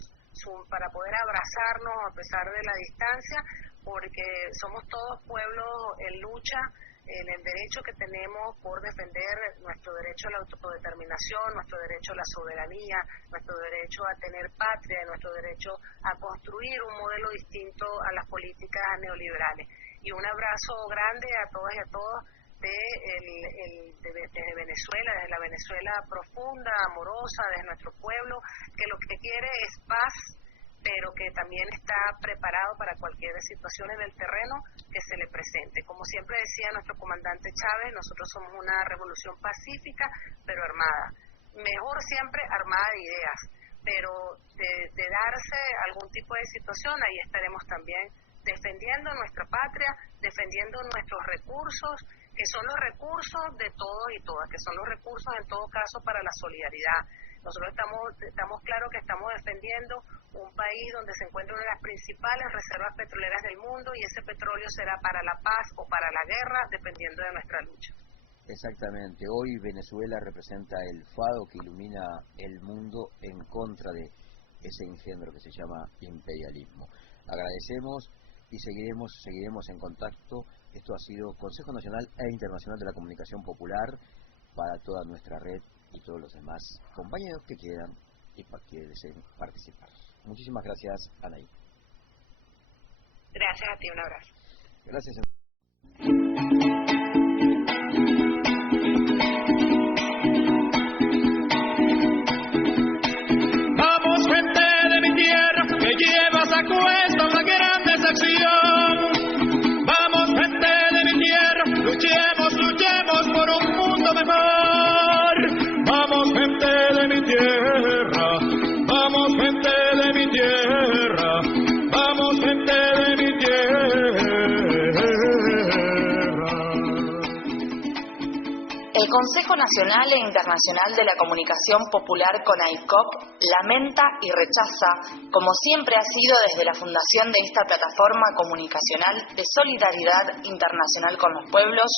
para poder abrazarnos a pesar de la distancia, porque somos todos pueblos en lucha, en el derecho que tenemos por defender nuestro derecho a la autodeterminación, nuestro derecho a la soberanía, nuestro derecho a tener patria, nuestro derecho a construir un modelo distinto a las políticas neoliberales. Y un abrazo grande a todas y a todos desde Venezuela, desde la Venezuela profunda, amorosa, desde nuestro pueblo, que lo que quiere es paz, pero que también está preparado para cualquier situación en el terreno que se le presente. Como siempre decía nuestro comandante Chávez, nosotros somos una revolución pacífica, pero armada. Mejor siempre armada de ideas, pero de darse algún tipo de situación, ahí estaremos también defendiendo nuestra patria, defendiendo nuestros recursos, que son los recursos de todos y todas, que son los recursos en todo caso para la solidaridad. Nosotros estamos claros que estamos defendiendo un país donde se encuentra una de las principales reservas petroleras del mundo, y ese petróleo será para la paz o para la guerra, dependiendo de nuestra lucha. Exactamente. Hoy Venezuela representa el faro que ilumina el mundo en contra de ese engendro que se llama imperialismo. Agradecemos y seguiremos en contacto. Esto ha sido Consejo Nacional e Internacional de la Comunicación Popular para toda nuestra red y todos los demás compañeros que quieran y que deseen participar. Muchísimas gracias, Anaí. Gracias a ti, un abrazo. Gracias. Vamos, gente de mi tierra, que llevas a cuesta una gran decepción. Vamos, gente de mi tierra, luchemos por un mundo mejor. Vamos, gente de mi tierra, vamos, gente de mi tierra, vamos, gente de mi tierra. El Consejo Nacional e Internacional de la Comunicación Popular, CONAICOP, lamenta y rechaza, como siempre ha sido desde la fundación de esta plataforma comunicacional de solidaridad internacional con los pueblos,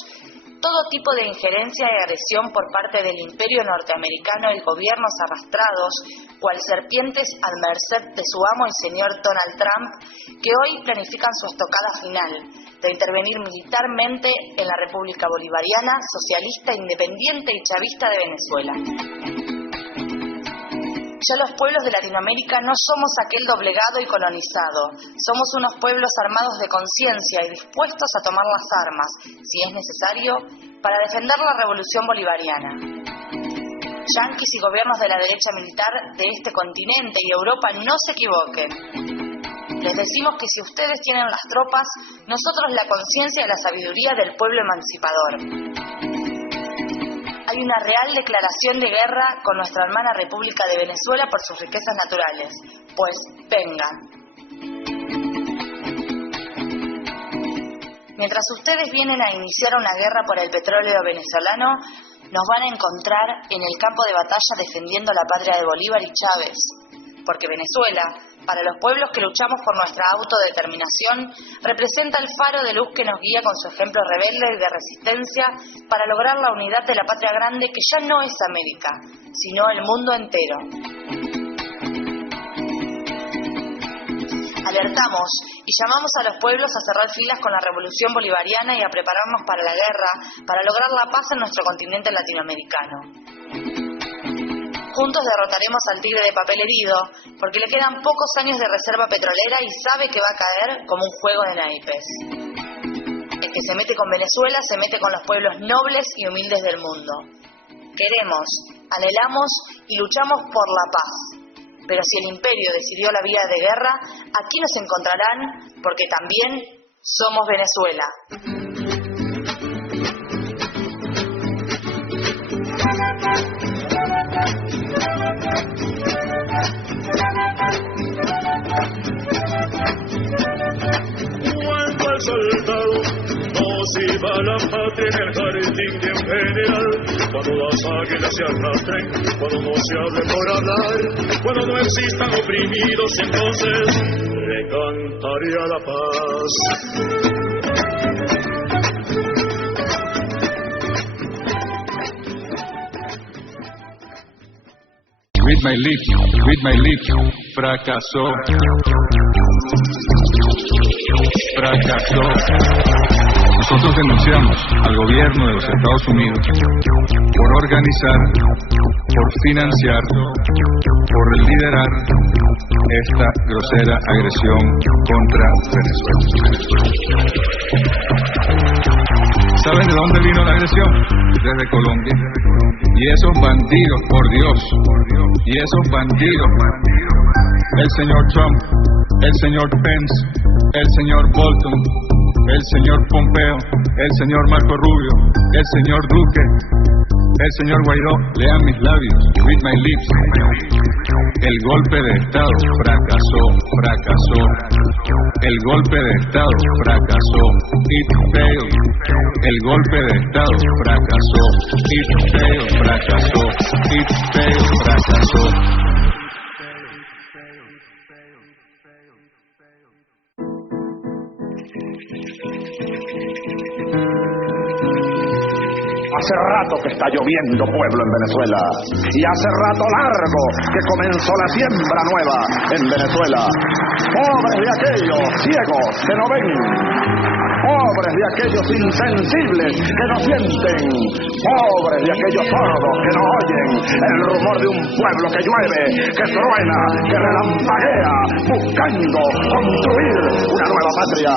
todo tipo de injerencia y agresión por parte del imperio norteamericano y gobiernos arrastrados, cual serpientes al merced de su amo y señor Donald Trump, que hoy planifican su estocada final, de intervenir militarmente en la República Bolivariana, socialista, independiente y chavista de Venezuela. Ya los pueblos de Latinoamérica no somos aquel doblegado y colonizado, somos unos pueblos armados de conciencia y dispuestos a tomar las armas, si es necesario, para defender la revolución bolivariana. Yanquis y gobiernos de la derecha militar de este continente y Europa no se equivoquen. Les decimos que si ustedes tienen las tropas, nosotros la conciencia y la sabiduría del pueblo emancipador. Hay una real declaración de guerra con nuestra hermana República de Venezuela por sus riquezas naturales. Pues vengan. Mientras ustedes vienen a iniciar una guerra por el petróleo venezolano, nos van a encontrar en el campo de batalla defendiendo la patria de Bolívar y Chávez. Porque Venezuela, para los pueblos que luchamos por nuestra autodeterminación, representa el faro de luz que nos guía con su ejemplo rebelde y de resistencia para lograr la unidad de la patria grande que ya no es América, sino el mundo entero. Alertamos y llamamos a los pueblos a cerrar filas con la revolución bolivariana y a prepararnos para la guerra, para lograr la paz en nuestro continente latinoamericano. Juntos derrotaremos al tigre de papel herido, porque le quedan pocos años de reserva petrolera y sabe que va a caer como un juego de naipes. El que se mete con Venezuela se mete con los pueblos nobles y humildes del mundo. Queremos, anhelamos y luchamos por la paz. Pero si el imperio decidió la vía de guerra, aquí nos encontrarán, porque también somos Venezuela. Cuando el soldado nos iba a la patria en el jardín bien general, cuando las águilas se arrastren, cuando no se hable por hablar, cuando no existan oprimidos, entonces le cantaría la paz. With my lips, fracasó. Nosotros denunciamos al gobierno de los Estados Unidos por organizar, por financiar, por liderar esta grosera agresión contra Venezuela. ¿Saben de dónde vino la agresión? Desde Colombia. Y esos bandidos, por Dios, y esos bandidos, el señor Trump, el señor Pence, el señor Bolton, el señor Pompeo, el señor Marco Rubio, el señor Duque, El señor Guaidó, lean mis labios, read my lips. El golpe de Estado fracasó. El golpe de Estado fracasó. It failed. El golpe de Estado fracasó. It failed, fracasó. It failed, fracasó. Hace rato que está lloviendo pueblo en Venezuela, y hace rato largo que comenzó la siembra nueva en Venezuela. Pobres de aquellos ciegos que no ven, pobres de aquellos insensibles que no sienten, pobres de aquellos sordos que no oyen el rumor de un pueblo que llueve, que truena, que relampaguea, buscando construir una nueva patria.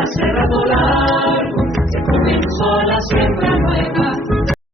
Hace rato largo que comenzó la siembra nueva